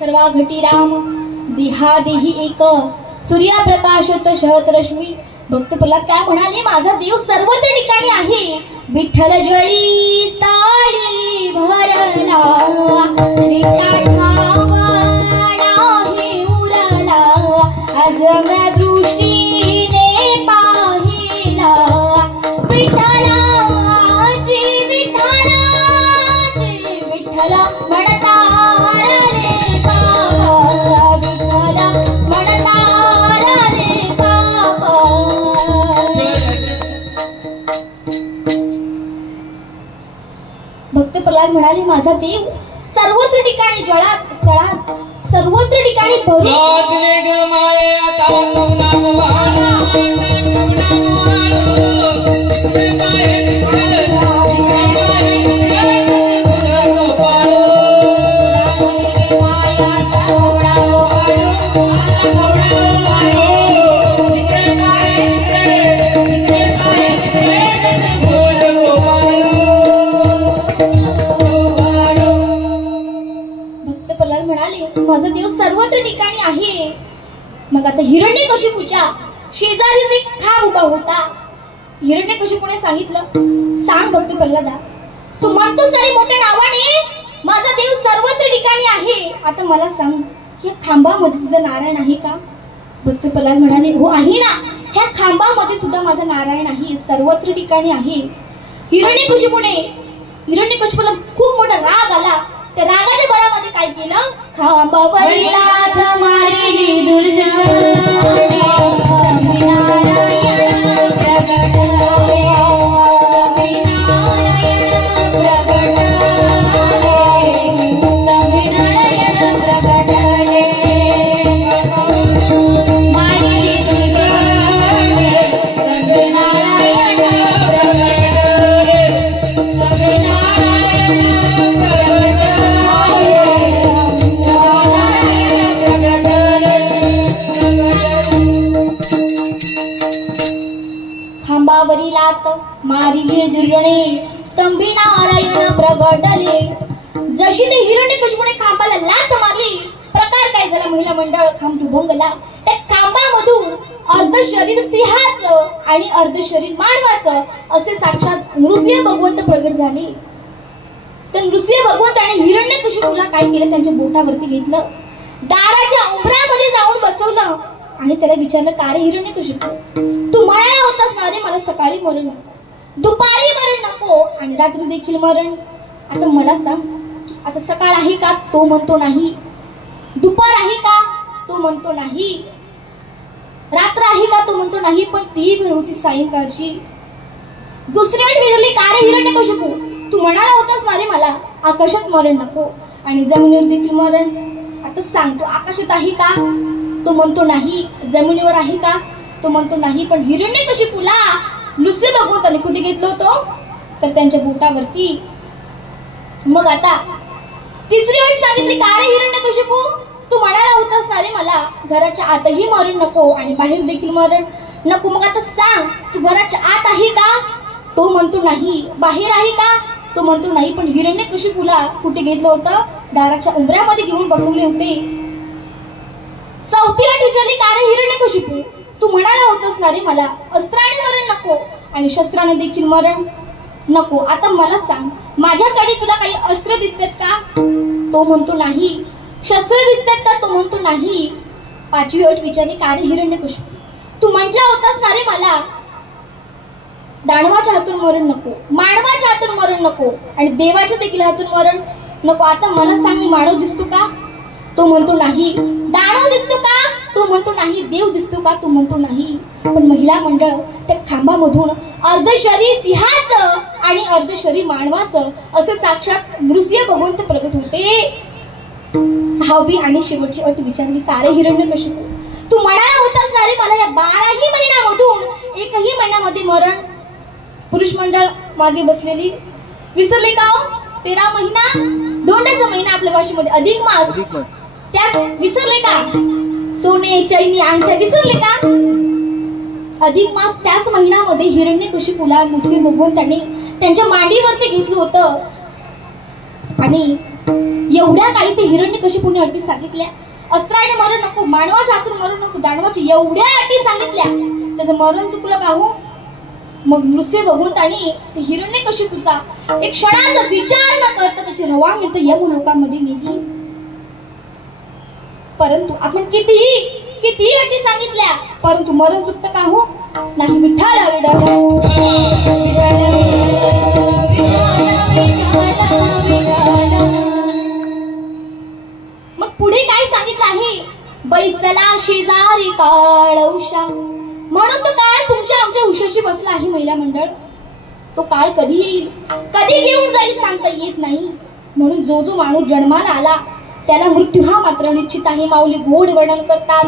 सर्वाघटी राम देहादेही एक, सूर्यप्रकाशत शहत रश्मी. भक्त प्रल्हाद काय म्हणाले, माझा देव सर्वत्र ठिकाणी आहे. विठ्ठल जळी स्थाळी भरला, नाही उरला, आज म्या दृष्टीने पाहिला. विठ्ठलाची विठ्ठलाची विठ्ठल म्हणता भक्त प्रल्हाद म्हणाले, माझा देव सर्वत्र ठिकाणी जळात स्थळात सर्वत्र ठिकाणी भरून माझा देव सर्वत्र ठिकाणी आहे. मग आता हिरण्यकशिपूच्या शेजारीच एक खांब उभा होता. हिरण्यकशिपूने सांगितलं, सांग भक्त प्रल्हादा, तू म्हणतोस तरी मोठ्या नावाने माझा देव सर्वत्र ठिकाणी आहे. आता मला सांग, या खांबामध्ये तुझं नारायण आहे का? भक्त प्रल्हाद म्हणाले, हो आहे ना, ह्या खांबामध्ये सुद्धा माझा नारायण आहे, सर्वत्र ठिकाणी आहे. हिरण्यकशिपूला खूप मोठा राग आला. त्या रागाच्या भरामध्ये काय केलं, खांबावरील हात मारिली दुर्जने, खांबावरील हात मारिले दुर्जने, स्तंभी नारायण प्रगटले. जशी ते हिरण्यकशिपूने खांबाला लात मारली, प्रकार काय झाला, महिला मंडळ खांब दुभंगला. त्या खांबामधून अर्ध शरीर सिंहाचं आणि अर्ध शरीर मानवाचं असे साक्षात नृसिंह भगवंत प्रगट झाले. तर नृसिंह भगवंत आणि हिरण्यकशिपूला काय केलं, त्यांच्या बोटावरती घेतलं, दाराच्या उंबरामध्ये जाऊन बसवलं आणि त्याला विचारलं, का रे हिरण्यकशिपू, तू म्हणाला होतास ना रे मला सकाळी मरण, दुपारी मरण नको आणि रात्री देखील मरण. आता मला सांग, आता सकाळ आहे का? तो म्हणतो नाही. दुपार आहे का? तो म्हणतो नाही. रात्र आहे का? तो म्हणतो नाही. पण ती वेळ होती सायंकाळची. दुसरी वेळ मिळाली, का रे हिरण्यकशिपू, तू म्हणाला होतास ना रे मला आकाशात मरण नको आणि जमिनीवर देखील मरण. आता सांग, तू आकाशात आहे का? तो म्हणतो नाही. जमिनीवर आहे का? तो म्हणतो नाही. पण हिरण्यकशिपूला नृसिंह भगवंताने कुठे घेतलं होतं, तर त्यांच्या बोटावरती. मग आता तिसरी वेळ सांगितली, का रे हिरण्यकशिपू, तू म्हणाला होतास ना रे मला घराच्या आतही मरण नको आणि बाहेर देखील मरण नको. मग आता सांग, तू घराच्या आत आहे का? तो म्हणतो नाही. बाहेर आहे का? तो म्हणतो नाही. पण हिरण्यकशिपूला कुठे घेतलं होतं, दाराच्या उंबऱ्यामध्ये घेऊन बसवले होते. चौथी अट विचारली, का रे हिरण्यकशिपू, तू म्हणाला होतास ना रे मला अस्त्राने मरण नको आणि शस्त्राने देखील मरण नको. आता मला सांग, माझ्याकडे तुला काही अस्त्र दिसतात का? तो म्हणतो नाही. शस्त्र दिसतात का? तो म्हणतो नाही. पाचवी अट विचारली, का रे हिरण्यकशिपू, तू म्हटला होतास ना रे मला दानवाच्या हातून मरण नको, मानवाच्या हातून मरण नको आणि देवाच्या देखील हातून मरण नको. आता मला सांग, मी मानव दिसतो का? तो म्हणतो नाही. दानव दिसतो का? तो म्हणतो नाही. देव दिसतो का? तो म्हणतो नाही. पण महिला मंडळ त्या खांबामधून अर्धशरीर सिंहाचं आणि अर्धशरीर मानवाचं असे साक्षात नृसिंह भगवंत प्रगट होते. सहावी आणि शेवटची अट विचारली, का रे हिरण्यकशिपू, तू म्हणाला होतास ना रे मला या 12ही महिन्यामधून एकही महिन्यामध्ये मरण. पुरुष मंडळ मागे बसलेली विसरले का? 13 महिना, धोंड्याचा महिना आपल्या भाषेमध्ये अधिक मास, त्याच विसरले का? सोने चैनी अंगठ्या विसरले का? अधिक मास त्याच महिन्यामध्ये हिरण्यकशिपूला नृसिंह भगवंतांनी त्यांच्या मांडीवरती घेतलं होतं. आणि एवढ्या काही ते हिरण्यकशिपूने अटी सांगितल्या. अस्त्राने मरण नको, मानवाच्या हातून मरण नको, दानवाच्या एवढ्या अटी सांगितल्या. त्याचं मरण चुकलं का हो? मग नृसिंह भगवंतांनी हिरण्यकशिपूचा एक क्षणाचा विचार न करता त्याची रवानगी यमलोकामध्ये नेली. परंतु आपण कितीही अटी सांगितल्या, परंतु मरण चुकतं का हो? नाही. विठ्ठल मग पुढे काय सांगितलं आहे? बैसला शेजारी काळौषा. म्हणून तो काळ तुमच्या आमच्या उशाशी बसला आहे. महिला मंडळ, तो काळ कधी येईल, कधी घेऊन जाईल सांगता येत नाही. म्हणून जो जो माणूस जन्माला आला त्याला मृत्यू हा मात्र निश्चित आहे. माऊली गोड वर्णन करतात,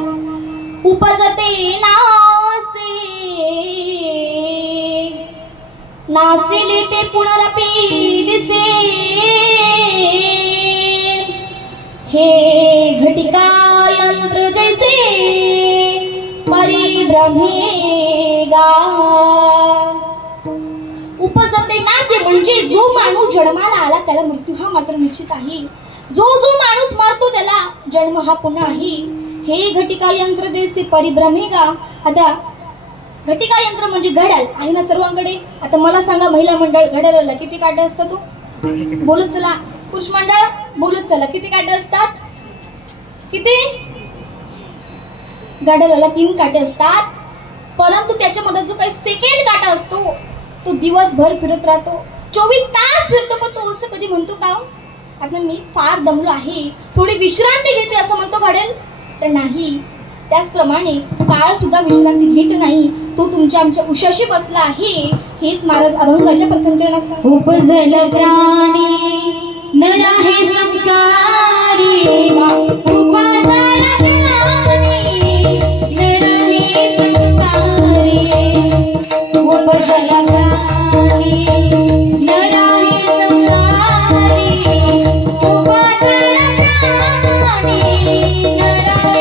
उपजते नासे नासेले ते पुनरपी दिसे, हे घटिका यंत्र जैसे परिभ्रमेगा. उपजते नासे म्हणजे जो माणूस जन्माला आला त्याला मृत्यू हा मात्र निश्चित आहे. जो जो माणूस मरतो त्याला जन्म हा पुन्हा आहे. हे घटिका यंत्र जैसे परिभ्रमेगा. आता घटिका यंत्र म्हणजे घड्याळ आहे ना सर्वांकडे. आता मला सांगा महिला मंडळ, घड्याळाला किती काटे असतात? बोलत चला. पुरुष मंडळ बोलत चला, किती काटे असतात? किती? घड्याळाला 3 काटे असतात. परंतु त्याच्यामध्ये जो काही सेकंड काटा असतो तो दिवसभर फिरत राहतो, 24 तास फिरतो. पण तो असं कधी म्हणतो का आता मी फार दमलो आहे, थोडी विश्रांती घेते असं म्हणतो घडेल? तर नाही. त्याचप्रमाणे काळ सुद्धा विश्रांती घेत नाही. तो तुमच्या आमच्या उशाशी बसला आहे. हेच महाराज अभंगाच्या प्रथम चरणात सांगतात. उपजल प्राणी नर आहे संसारी, उपजल प्राणी नर आहे संसारी, उपजल प्राणी नर आहे संसारी, उपजल प्राणी नर आहे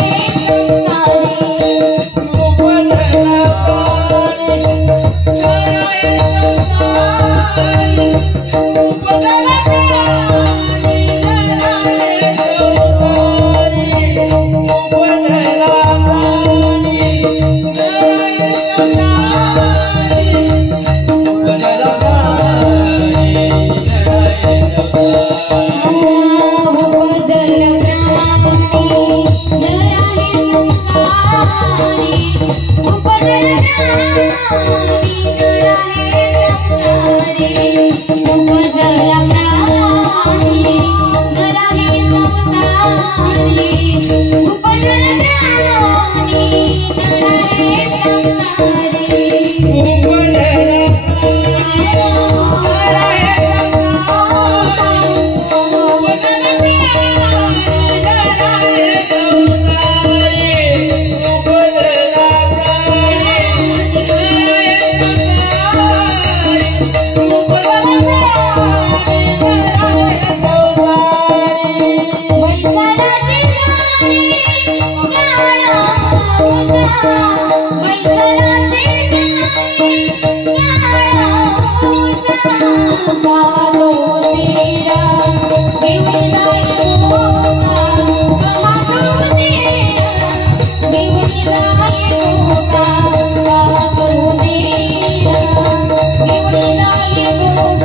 Thank you.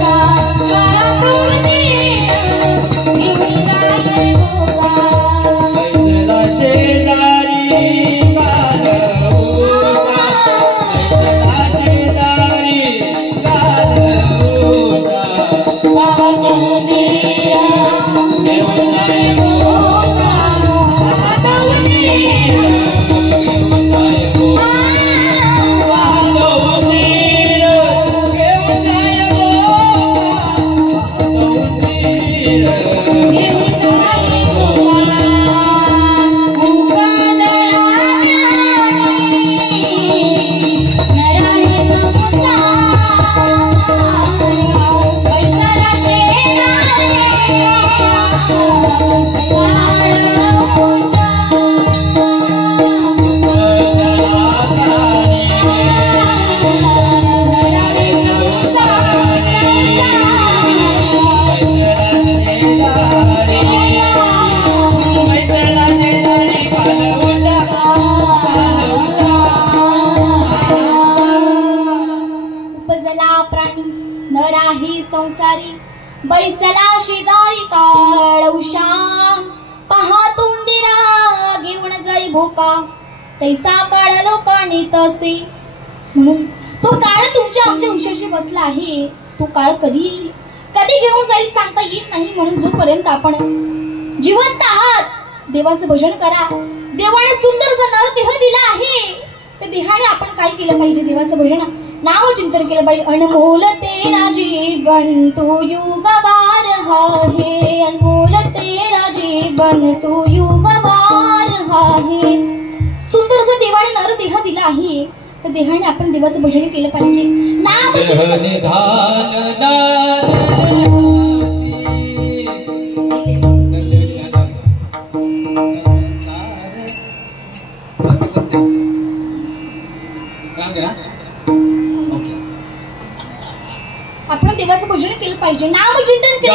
बैसला शेजारी काळवशा, पाहतो दिरा घेऊन जाई भोका, तैसा काळ लोकांनी तसे. म्हणून तो काळ तुमच्या आमच्या उशाशी बसला आहे. तो काळ कधी कधी घेऊन जाईल सांगता येत नाही. म्हणून जोपर्यंत आपण जिवंत आहात देवाचं भजन करा. देवाने सुंदरसा नरदेह दिला आहे. त्या देहाने आपण काय केलं पाहिजे? देवाचं भजन नाव चिंतन केलं पाहिजे. अनमोल तेरा जीवन तू युगवार आहे, अनमोल तेरा जीवन तू युगवार आहे. सुंदरसा देवाने नरदेह दिला आहे. त्या देहाने आपण देवाचं भजन केलं पाहिजे. नाम आपण देवाचं भजन केलं पाहिजे. नाम चिंतन केलं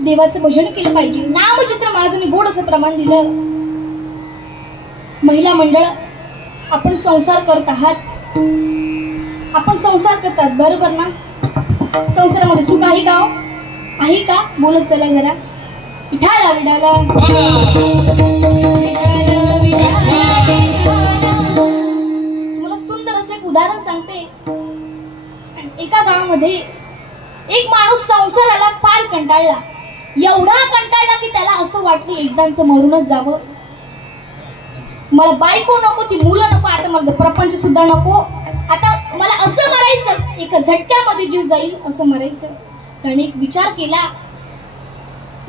देवाचं भजन केलं पाहिजे. नामचिंतन महाराजांनी गोड असं प्रमाण दिलं. महिला मंडळ आपण संसार करत आहात. आपण संसार करतात बरोबर ना? संसारामध्ये चूक आहे का? आहे का? बोलत चला जरा. विठाला विठाला तुम्हाला सुंदर असं एक उदाहरण सांगते. एका गावामध्ये एक माणूस संसाराला फार कंटाळला. एवढा कंटाळला की त्याला असं वाटलं एकदाच मरूनच जावं. मला बायको नको, ती मुलं नको, आता मला प्रपंच सुद्धा नको. आता मला असं मरायचं, एका झटक्यामध्ये जीव जाईल असं मरायचं. त्याने एक विचार केला.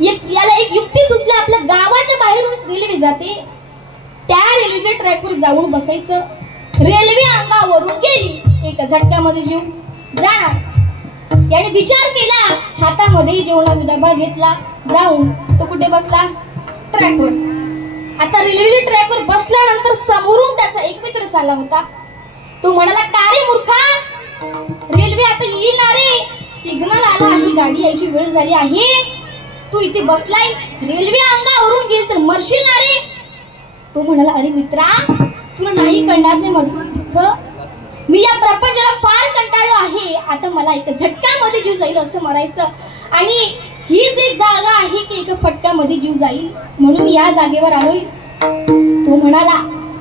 याला एक युक्ती सुचली. आपल्या गावाच्या बाहेरून रेल्वे जाते, त्या रेल्वेच्या ट्रॅकवर जाऊन बसायचं. रेल्वे अंगावरून गेली, एका झटक्यामध्ये जीव जाणार. याने विचार केला. हातामध्ये जेवणाचा डबा घेतला. जाऊन तो कुठे बसला? ट्रॅकवर. आता रेल्वे ट्रॅकवर बसल्यानंतर समोरून त्याचा एक मित्र चालला होता. तो म्हणाला, का रे मूर्खा, रेल्वे आता येईल ना रे, सिग्नल आला आहे, गाडी यायची वेळ झाली आहे, तू इथे बसलाय, रेल्वे अंगावरून गेली तर मरशील ना रे. तो म्हणाला, अरे मित्रा, तुला नाही कळणार नाही माझं दुःख. मी या प्रपंचाला फार कंटाळलो आहे. आता मला एका झटक्यामध्ये जीव जाईल असं मरायचं. आणि हीच एक जागा आहे की एका फटक्यामध्ये जीव जाईल, म्हणून मी या जागेवर आलोय. तो म्हणाला,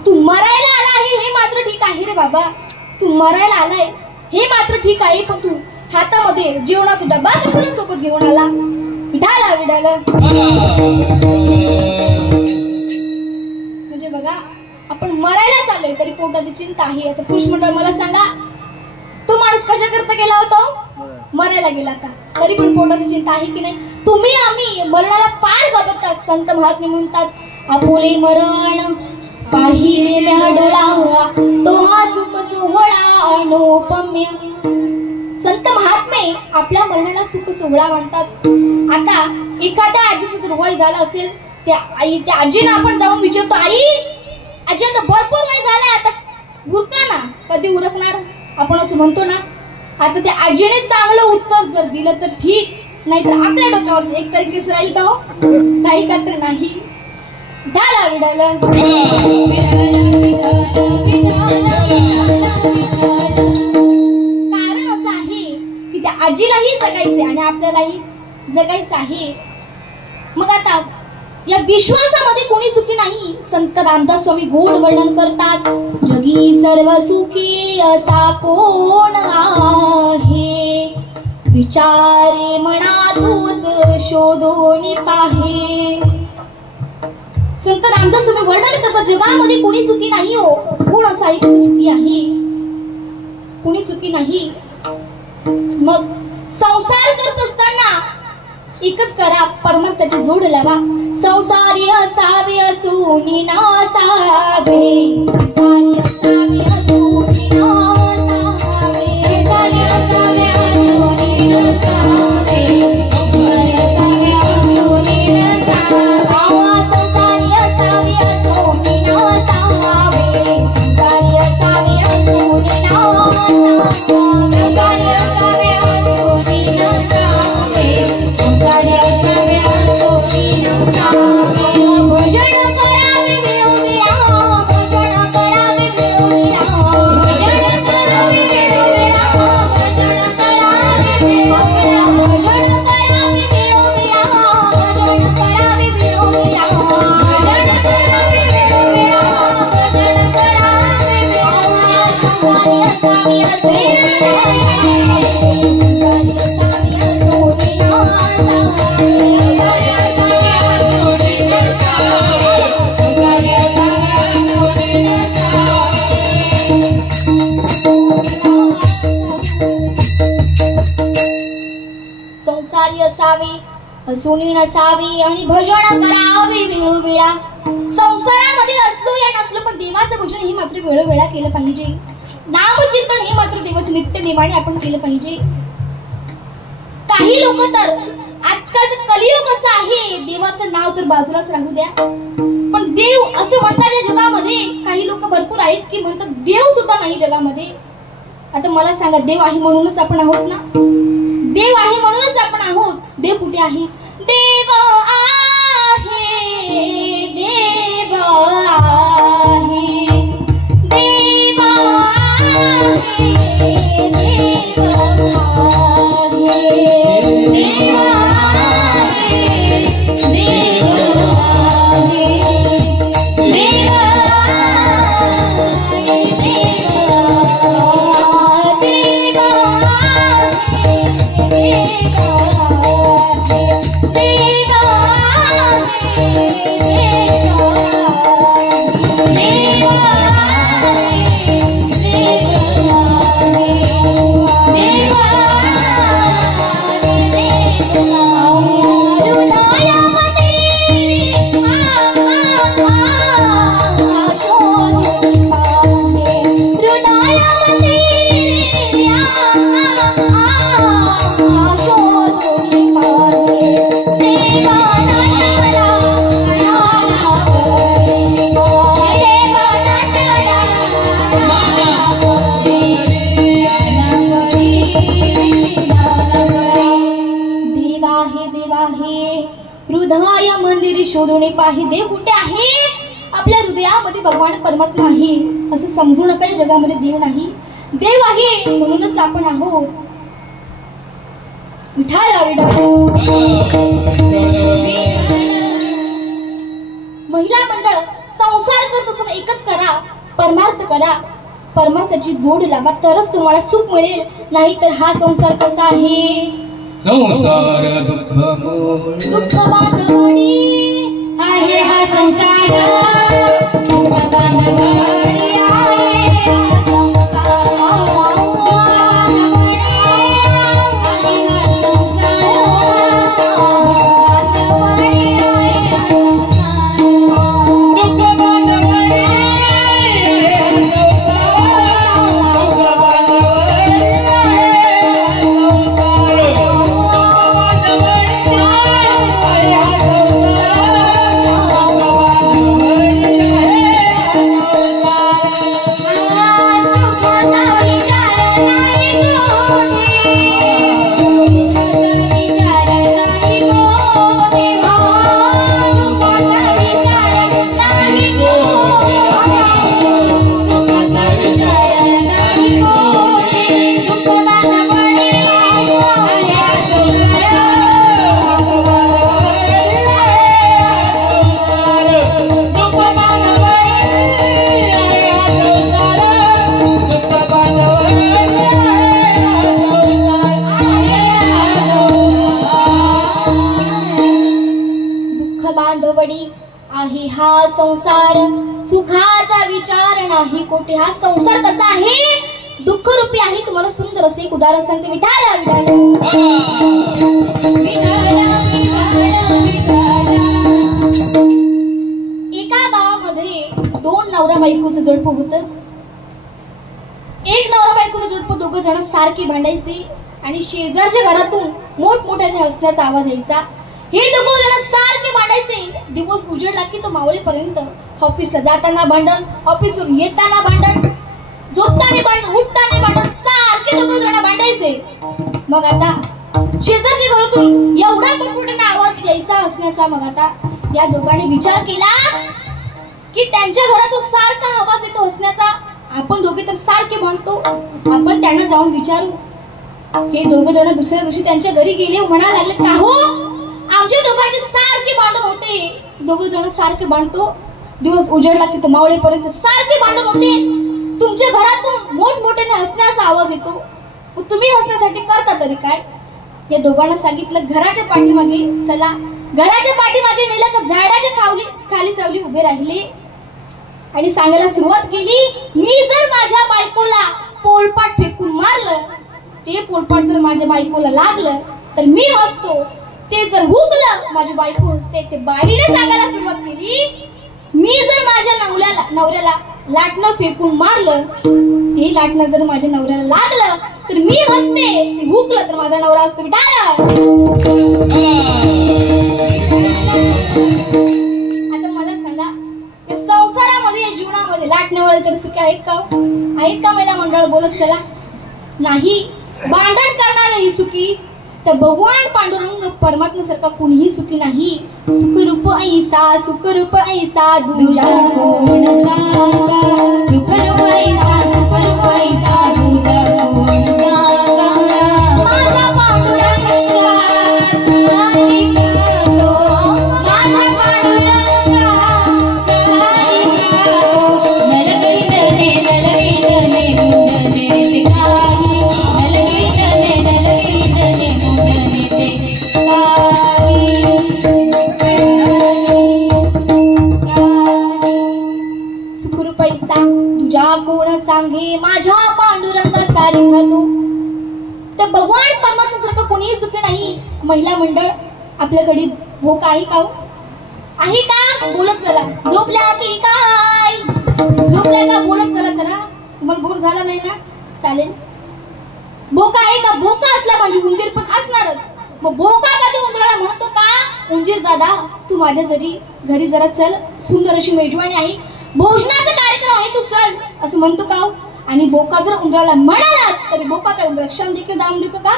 तू मरायला आला आहे हे मात्र ठीक आहे रे बाबा, तू मरायला आलाय हे मात्र ठीक आहे, पण तू हातामध्ये जेवणाचा डबा कशाला सोबत घेऊन आला? विठाला विठाला. म्हणजे बघा, आपण मरायला चाललोय तरी पोटाची चिंता आहे. आता पुरुष मंडळ मला सांगा, तो माणूस कशा करता गेला होता? मरायला गेला का? तरी पण पोटाची चिंता आहे की नाही? तुम्ही आम्ही मरणाला फार घाबरतात. संत महात्मे म्हणतात, आपुले मरण पाहिले म्या डोळा, तो हा सुख सोहळा अनुपम्य. संत महात्मे आपल्या मरणाला सुख सोहळा म्हणतात. आता एखाद्या आजीचं जर वय झालं असेल, त्या आजीला आपण जाऊन विचारतो, आई आजी आता भरपूर वय झालंय, आता उरका ना, कधी उरकणार? आपण असं म्हणतो ना. आता त्या आजीने चांगलं उत्तर जर दिलं तर ठीक, नाहीतर आपल्या डोक्यावर एक तरीकेच राहील का? काही का तर नाही. ढाला विडाला. कारण असं आहे की त्या आजीलाही जगायचे आणि आपल्यालाही जगायचं आहे. मग आता या विश्वासामध्ये कोणी सुखी नाही. संत रामदास स्वामी गोड वर्णन करतात, जगी सर्व सुखी असा कोण आहे, विचारे मना तूच शोधून पाहे. संत रामदास तुम्ही वर्णन करता जगामध्ये कोणी सुखी नाही हो, कोण असा आहे की सुखी आहे? कोणी सुखी नाही. मग संसार करत असताना एकच करा, परमात्म्याची जोड लावा. संसारी असावे असुनी नसावे, संसारी असावे असुनी नसावे, संसारी असावे असुनी नसावे, संसारी असावे असुनी नसावे, संसारी असावे असुनी नसावे, संसारी असावे असुनी नसावे, संसारी असावे असुनी नसावे, संसारी असावे असुनी नसावे. भजन करावे विणुविणा, भजन करावे विणुविणा, भजन करावे विणुविणा, भजन करावे विणुविणा, भजन करावे विणुविणा, भजन करावे विणुविणा, भजन करावे विणुविणा, भजन करावे विणुविणा. संसारी असावे असुनी नसावे, संसारी असावे असुनी नसावे, संसारी असावे असुनी नसावे, संसारी असावे असुनी नसावे. संसारी असावे असुनी नसावे आणि भजन करावे वेळोवेळा. संसारामध्ये असलो या नसलो पण देवाचं भजन हे मात्र वेळोवेळा केलं पाहिजे. नामचिंतन हे मात्र देवाचं नित्य नेमाने आपण केलं पाहिजे. काही लोक तर आजकालचं कलियुग असं आहे, देवाचं नाव तर बाजूलाच राहू द्या, पण देव असं म्हणतात या जगामध्ये. काही लोक भरपूर आहेत की म्हणतात देव सुद्धा नाही जगामध्ये. आता मला सांगा, देव आहे म्हणूनच आपण आहोत ना? देव आहे म्हणूनच आपण आहोत. देव कुठे आहे? देव आहे, देव आहे, देव आहे, देव हृदय मंदिर शोधून पाही. देव कुठे आहे? आपल्या हृदयामध्ये भगवान परमात्मा आहे. असं समजू नका या जगामध्ये देव नाही. देव आहे म्हणूनच आपण आहोत. महिला मंडळ संसार करत असताना एकच करा, परमार्थ करा, परमार्थाची जोड लावा, तरच तुम्हाला सुख मिळेल. नाही तर हा संसार कसा आहे? संसार दुःख बांधवडी आहे हा संसार, दुःख बांधवडी आहे हा संसार, दुःख बांधवडी आहे हा संसार, बांधवडी आहे हा संसार, दुःख बांधवडी आहे हा बांधवडी आहे हा संसार सुखाचा विचार नाही कोठे. हा संसार कसा आहे दुःख रूपी आहे. तुम्हाला सुंदर असे एक उदाहरण सांगते. विठाला एका गावामध्ये दोन नवरा बायकोचं जोडपं होतं. एक नवरा बायकोचं जोडपं दोघं जण सारखी भांडायचे आणि शेजारच्या घरातून मोठमोठ्याने हसण्याचा आवाज यायचा. हे दोघं जण सारखे भांडायचे. दिवस उजेडला की तो मावळेपर्यंत ऑफिसला जाताना भांडण, ऑफिसवरून येताना भांडण, झोपताना भांडण, उठताना भांडण, सारखे दोघं जण भांडायचे. मग आता शेजारच्या घरातून एवढा मोठमोठ्याने आवाज यायचा हसण्याचा. मग आता या दोघांनी विचार केला की त्यांच्या घरातून सारखा आवाज येतो हसण्याचा, आपण दोघे तर सारखे भांडतो, आपण त्यांना जाऊन विचारू. हे दोघं जण दुसऱ्या दिवशी त्यांच्या घरी गेले. म्हणायला लागले का हो आमच्या दोघांचे सारखे भांडण होते. दोघं जण सारखे भांडतो. दिवस उजेडला की तो मावळेपर्यंत सारखे भांडण होते. तुमच्या घरातून मोठमोठ्याने हसण्याचा आवाज येतो, तुम्ही हसण्यासाठी करता तरी काय. या दोघांना सांगितलं घराच्या पाठीमागे चला. घराच्या पाठीमागे नेलं तर झाडाच्या खाली सावली उभे राहिले आणि सांगायला सुरुवात केली, मी जर माझ्या बायकोला पोलपाट फेकून मारलं, ते पोलपाट जर माझ्या बायकोला लागलं तर मी हसतो, ते जर हुकलं माझी बायको हसते. ते बाईने सांगायला सुरुवात केली, मी जर माझ्या नवऱ्याला लाटणं फेकून मारलं, ते लाटणं जर माझ्या नवऱ्याला लागलं तर मी हसते, ते हुकलं तर माझा नवरा हसतो. आता मला सांगा संसारामध्ये या जीवनामध्ये लाटण्यावाले तरी सुखी आहेत का? आहेत का महिला मंडळ? बोलत चला. नाही. भांडण करणारे ही सुखी तर भगवान पांडुरंग परमात्मा सारखा कोणीही सुखी नाही. सुखरूप ऐसा दुजा कोण सांगा, सुखरूप ऐसा दुजा कोण सांगा. माझा पांडुरंगा सहाय्य करतो, माझा पांडुरंगा सहाय्य करतो. नलगीतने गुंजने ते काही, नलगीतने गुंजने ते काही. सुखरूप ऐसा तुझ्या कोण सांगे, माझ्या पांडुरंगा सारखा तू. तर भगवान परमात्मा सारखं कोणीही सुखी नाही. महिला मंडळ आपल्याकडे भोक आहे का? आहे का? बोलत चला. झोपल्या की काय? झोपल्या का? बोलत चला. चला तुम्हाला बोर झाला नाही ना? चालेल. भोका आहे का? भोका असला म्हणजे उंदीर पण असणारच. मग भोका कधी उंदराला म्हणतो का, उंदीर दादा तू माझ्या घरी जरा चल, सुंदर अशी मेजवानी आहे, भोजनाचा कार्यक्रम आहे, तू चल, असं म्हणतो का? आणि बोका जर उंदराला म्हणाला तरी बोका काय उंदरा क्षण देखील दाम देतो का?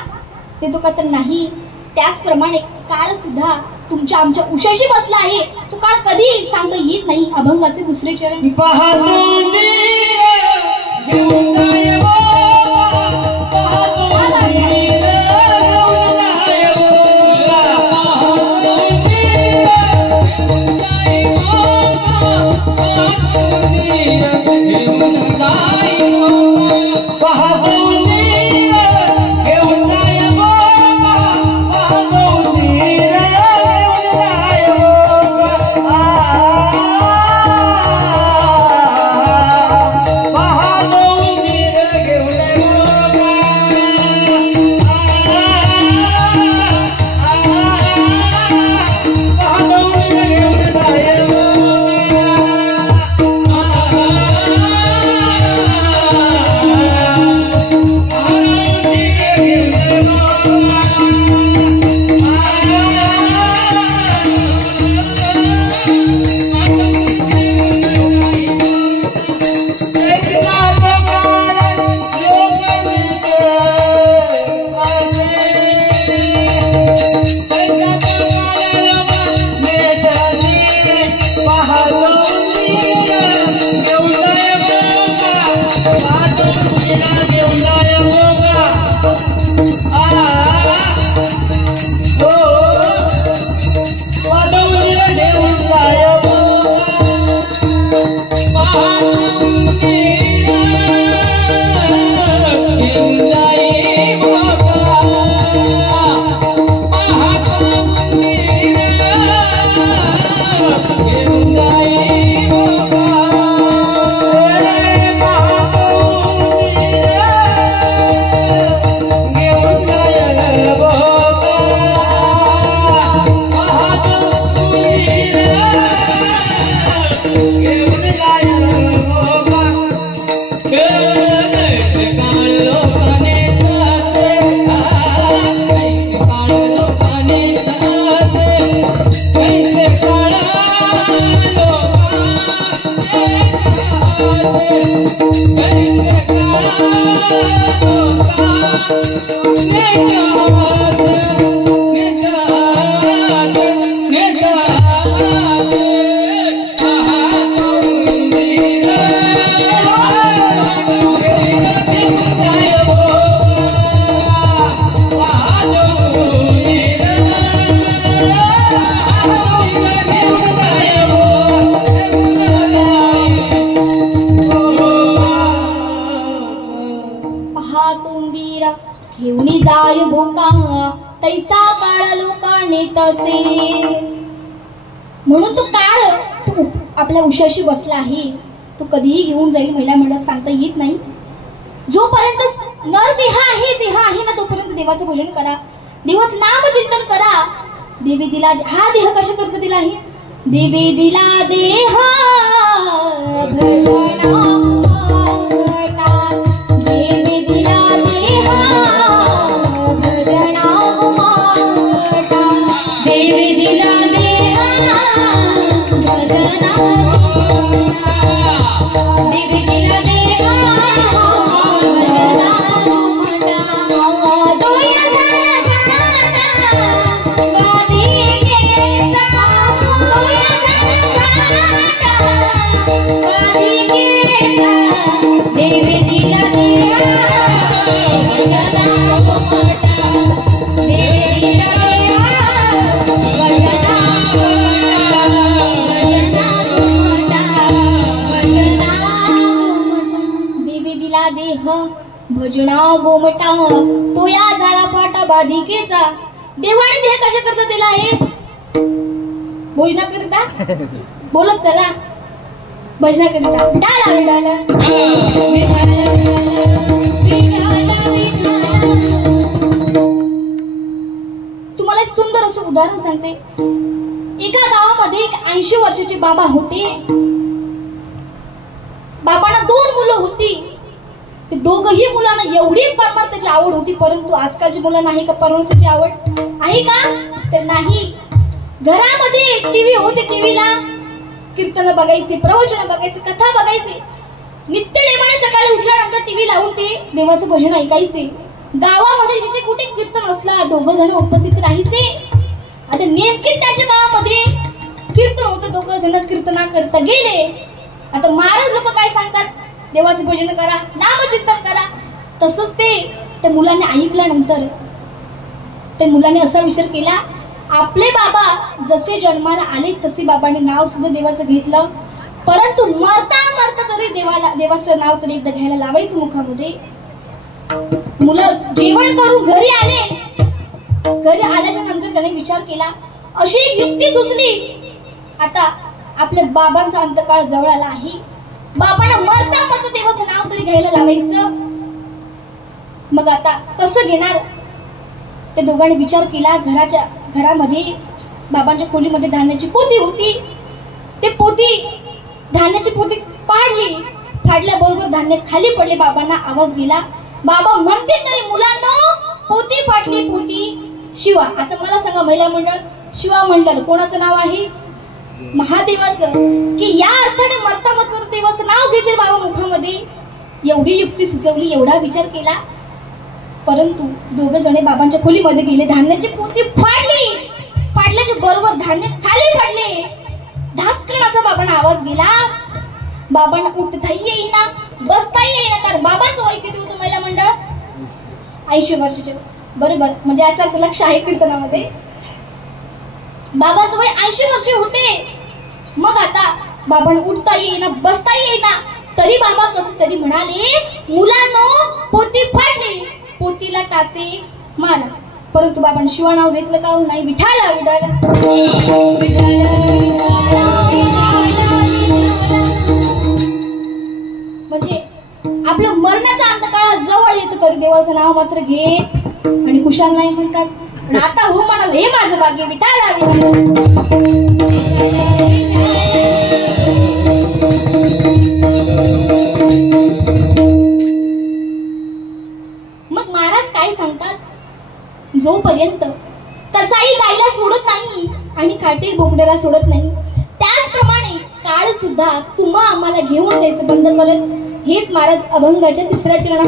देतो का? तर नाही. त्याचप्रमाणे काळ सुद्धा तुमच्या आमच्या उशाशी बसला आहे. तो काळ कधी सांगता येत नाही. अभंगाचे दुसरे चरण. Bahadou घेऊनी जाय भोका तैसा काळ लोकांनी तसे. म्हणून तो काळ तू आपल्या उशाशी बसला आहे, तो कधीही घेऊन जाईल महिला मंडळात सांगता येत नाही. जोपर्यंत नर देह आहे ना तोपर्यंत देवाचं भजन करा, देवाचं नाम चिंतन करा. देवी दिला हा देह कशा करता दिला आहे? देवी दिला देह भजना देवी दिला देह भजना देवी दिला देह भजना देवी दिला देह भजना गोमटा तो या झाला फाटा बाधिकेचा. देवाने देह कशा करता दिला आहे? भोजना करता बोलत चला भजना करता डाला विडाला तुम्हाला एक सुंदर असं उदाहरण सांगते. एका गावामध्ये एक 80 वर्षाचे बाबा होते. बाबांना 2 मुलं होती. ते दोघही मुलांना एवढी परमार्थाची आवड होती, परंतु आजकालच्या मुलांना आहे का परमार्थाची आवड? आहे का? तर नाही. घरामध्ये टीव्ही होते, टीव्हीला कीर्तन बघायचे, प्रवचन बघायचे, कथा बघायचे. नित्य नेमाने सकाळी उठल्यानंतर टीव्ही लावून ते देवाचं भजन ऐकायचे. गावामध्ये जिथे कुठे कीर्तन असला 2 जण उपस्थित राहायचे. आता नेमके त्याच्या गावामध्ये कीर्तन होतं, 2 जण कीर्तना करता गेले. आता महाराज लोक काय सांगतात? देवाचे भजन करा, नामचिंतन करा. तसंच ते मुलाने ऐकल्यानंतर त्या मुलाने असा विचार केला, आपले बाबा जसे जन्माला आले तसे बाबांनी नाव सुद्धा देवाचं घेतलं, परंतु मरता मरता तरी देवाचं नाव तरी एकदा घ्यायला लावायचं मुखामध्ये. मुलं जेवण करून घरी आले. घरी आल्याच्या नंतर त्याने विचार केला, अशी एक युक्ती सुचली. आता आपल्या बाबांचा अंतकाळ जवळ आला आहे, बाबांना मरता मरता देवाचं नाव तरी घ्यायला लावायचं. मग आता कसं घेणार? त्या दोघांनी विचार केला. घरामध्ये बाबांच्या खोलीमध्ये धान्याची पोती होती. ते धान्याची पोती फाडल्याबरोबर धान्य खाली पडले. बाबांना आवाज गेला. बाबा म्हणते तरी मुलांना पोती फाटली, पोती शिवा. आता मला सांगा महिला मंडळ, शिवा मंडळ कोणाचं नाव आहे? महादेवाचं. की या अर्थाने मरता मरता देवाचं नाव घेते बाबा मुखामध्ये. एवढी युक्ती सुचवली, एवढा विचार केला, परंतु 2 जण बाबांच्या खोलीमध्ये गेले. धान्याची पोती फाडल्याच्या बरोबर धान्य खाली पडले. धास्कन असा बाबांना आवाज गेला. बाबांना उठताही येईना, बसताही येईना. कारण बाबांचं वय किती होतं महिला मंडळ? 80 वर्षाचे. बरोबर, म्हणजे याचा लक्ष आहे कीर्तनामध्ये. बाबाचं वय 80 वर्ष होते. मग आता बाबांना उठता येईना, बसता येईना. तरी बाबा कसं तरी म्हणाले, मुलांनो पोती फाडली, पोतीला टाचे मारा. परंतु बाबांनी शिवा नाव घेतलं का? नाही. विठाला विठाला म्हणजे आपलं मरण्याचा अंतकाळ जवळ येतो तरी देवाचं नाव मात्र घेत आणि कुशाल नाही म्हणतात. पण आता हो म्हणाल, हे माझं भाग्य. विठाला मग महाराज काय सांगतात? जोपर्यंत कसाई गायला सोडत नाही आणि काठी बोंबड्याला सोडत नाही, त्याचप्रमाणे काळ सुद्धा तुम्हा आम्हाला घेऊन जायचं बंद करत. हेच महाराज अभंगाच्या 3ऱ्या चरणात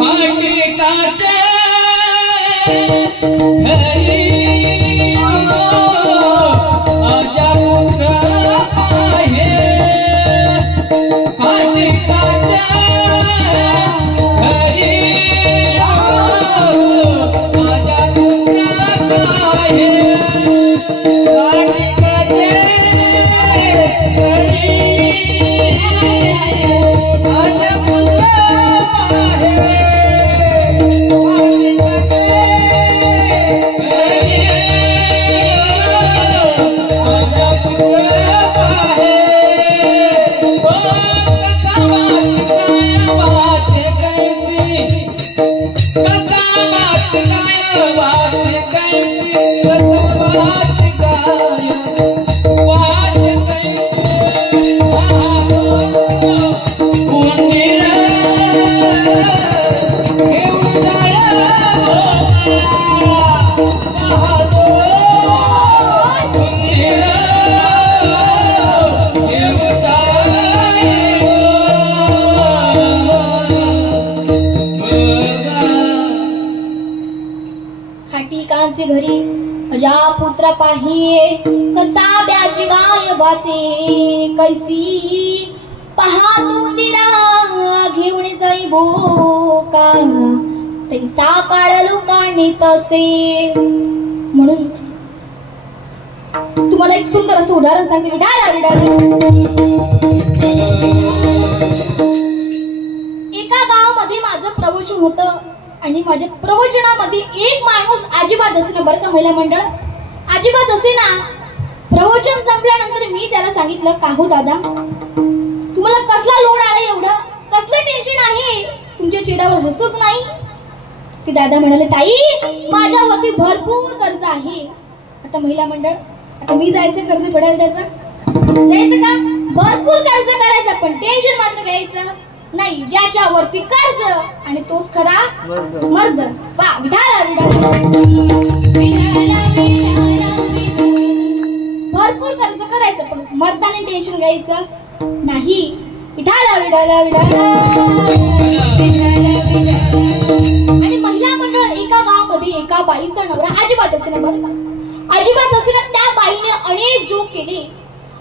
कांचे घरी अजा पुत्र पाहिये कसा ब्याची गाय वाचे कैसी पहा तुंदिरा घेऊन जाई भोका तैसा काळ लोकांनी तसे. म्हणून तुम्हाला एक सुंदर असं उदाहरण सांगते. एका गावामध्ये माझं प्रवचन होतं आणि माझ्या प्रवचनामध्ये एक माणूस अजिबात असे ना, बरं का महिला मंडळ, अजिबात असे ना. प्रवचन संपल्यानंतर मी त्याला सांगितलं, का हो दादा, तुम्हाला कसला लोड आला, एवढं कसलं टेन्शन आहे, तुमच्या चेहऱ्यावर हसूच नाही. ते दादा म्हणाले, ताई माझ्यावरती भरपूर कर्ज आहे. आता महिला मंडळ, आता मी जायचं कर्ज फेडायला, त्याचं जायचं का, भरपूर कर्ज करायचं पण टेन्शन मात्र घ्यायचं नाही. ज्याच्यावरती कर्ज आणि तोच खरा मर्द. वा विठाला विठाला, भरपूर कर्ज करायचं पण मर्दाने टेन्शन घ्यायचं नाही. विठाला विठाला विठाला. आणि महिला मंडळ, एका गावामध्ये एका बाईचा नवरा अजिबात असे ना, बरं का, अजिबात असे ना. त्या बाईने अनेक जोक केले,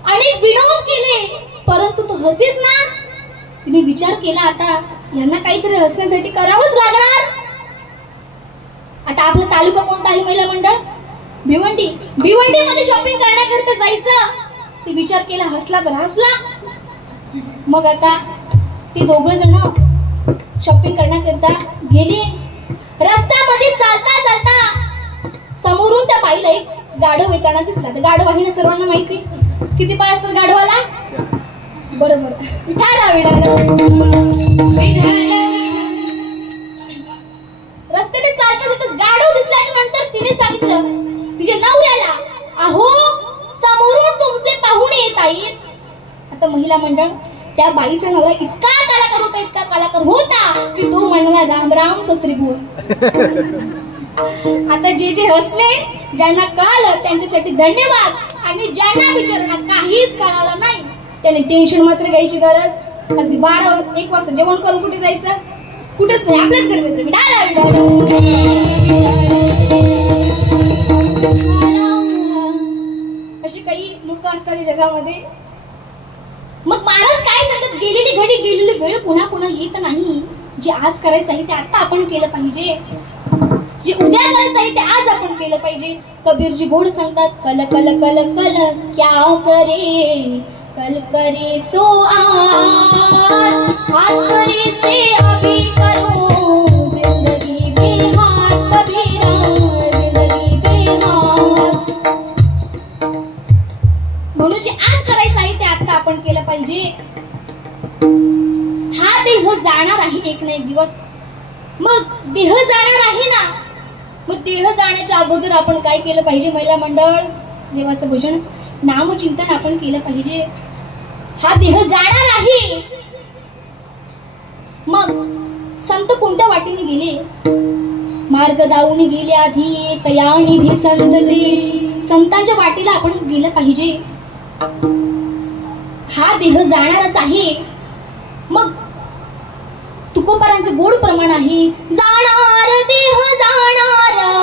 अनेक विनोद केले, परंतु तो हसीत ना. तिने विचार केला, आता यांना काहीतरी हसण्यासाठी करावंच लागणार. आता आपला तालुका कोणता आहे महिला मंडळ? भिवंडी. भिवंडी मध्ये शॉपिंग करण्याकरिता जायचं. ते विचार केला, हसला तर हसला. मग आता ते दोघं जण शॉपिंग करण्याकरिता गेले. रस्त्यामध्ये चालता चालता समोरून त्या बाईला एक गाढव येताना दिसला. तर गाढव आहे ना सर्वांना माहिती, किती पाय असतात गाढवाला? बरोबर, विठाला विठाला. रस्त्याने चालता चालता गाढव दिसल्यानंतर तिने सांगितलं तिच्या नवऱ्याला, अहो समोरून तुमचे पाहुणे येत आहेत. आता महिला मंडळ, त्या बाईचा नवरा इतका कलाकार होता, इतका कलाकार होता की तो म्हणाला, राम राम ससरी बुवा. आता जे जे हसले, ज्यांना कळालं त्यांच्यासाठी धन्यवाद, आणि ज्यांना बिचारांना काहीच कळालं नाही त्याने टेन्शन मात्र घ्यायची गरज. अगदी 12-1 वाजता जेवण करून कुठे जायचं? कुठेच नाही, आपल्याच घरी मित्र. विडाला विडाला. अशी काही लोक असतात या जगामध्ये. मग महाराज काय सांगत, गेलेली घडी गेलेली वेळ पुन्हा पुन्हा येत नाही. जे आज करायचं आहे ते आता आपण केलं पाहिजे, जे उद्या करायचं आहे ते आज आपण केलं पाहिजे. कबीरजी गोड सांगतात, कल कल कल कल क्या करे, कल करे सो आज करे से अभी करो, जिंदगी बेहार कबीरा, जिंदगी बेहार. म्हणून जे आज करायचं आहे ते आता आपण केलं पाहिजे. हा देह जाणार आहे एक ना एक दिवस. मग देह जाणार आहे ना, मग देह जाण्याच्या अगोदर आपण काय केलं पाहिजे महिला मंडळ? देवाचं भजन, नामचिंतन आपण केलं पाहिजे. हा देह जाणार आहे. मग संत कोणत्या वाटेने गेले? मार्ग दावून गेले आधी, तयानिधी संत ते. संतांच्या वाटेला आपण गेलं पाहिजे. हा देह जाणारच आहे. मग तुकोबारांचं गोड प्रमाण आहे, जाणार देह जाणार,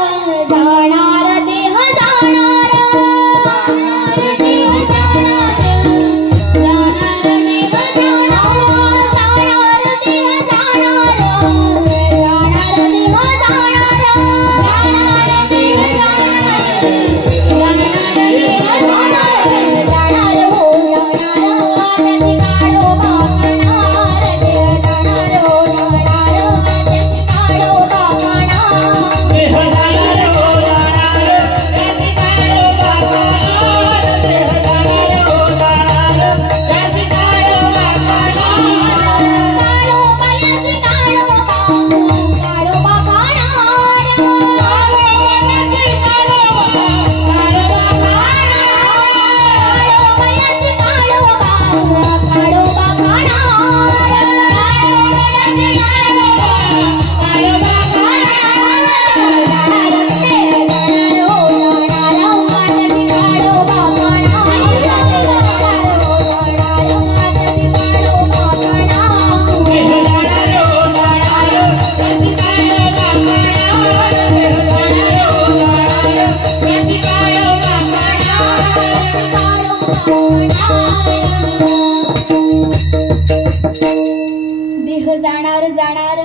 देह जाणार जाणार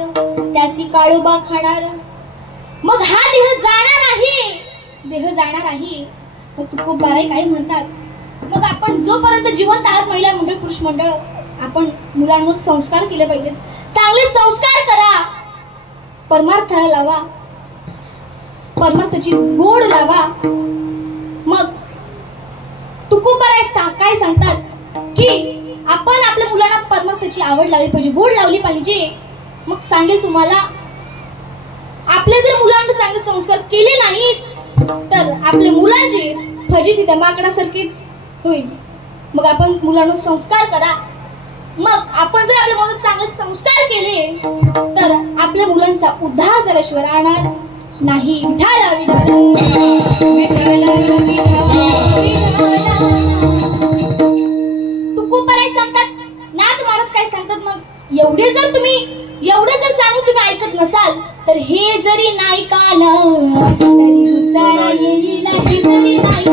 त्यासी काळोबा खाणार. मग हा देह जाणार आहे, देह जाणार आहे. मग तुकोबाराय काय म्हणतात, मग आपण जोपर्यंत जिवंत आहात महिला मंडळ पुरुष मंडळ, आपण मुलांवर संस्कार केले पाहिजेत. चांगले संस्कार करा, परमार्थाला लावा, परमार्थाची गोड लावा. मग तुकोबाराय काय सांगतात की आपण आपल्या मुलांना परमार्थाची आवड लावली पाहिजे, गोड लावली पाहिजे. मग सांगेल तुम्हाला, आपल्या जर मुलांना चांगले संस्कार केले नाहीत तर आपल्या मुलांची फजिती त्या माकडासारखीच होईल. मग आपण मुलांना संस्कार करा. मग आपण जर आपल्या मुलांना चांगले संस्कार केले तर आपल्या मुलांचा उद्धार झाल्याशिवाय राहणार नाही. विठाला तुकोबाराय सांगतात, नाथ महाराज काय सांगतात, मग एवढे जर सांगून तुम्ही ऐकत नसाल तर हे जरी नाही का ना तरी दुसरा येईल, हे जरी नाही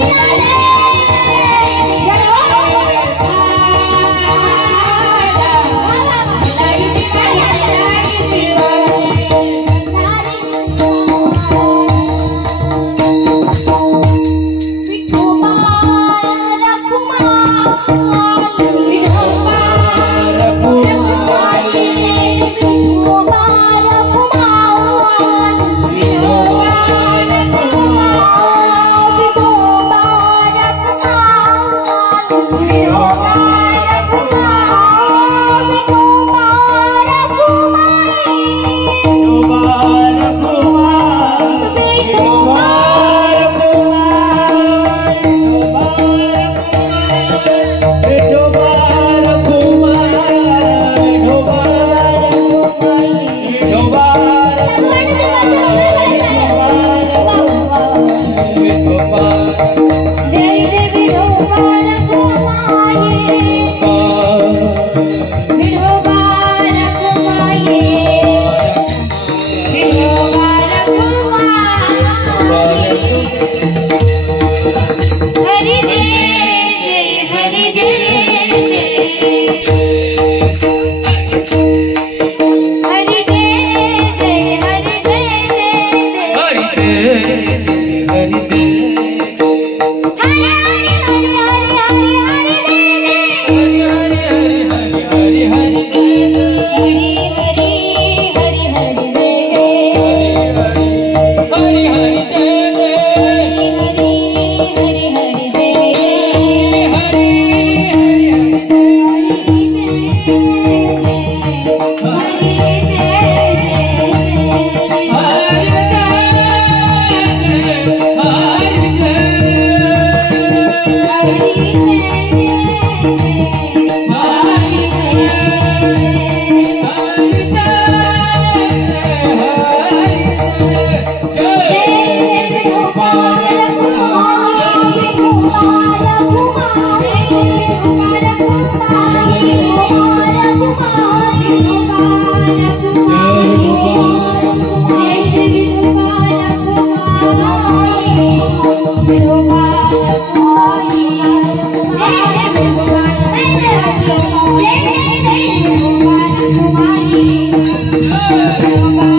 Yeah. जय जय जय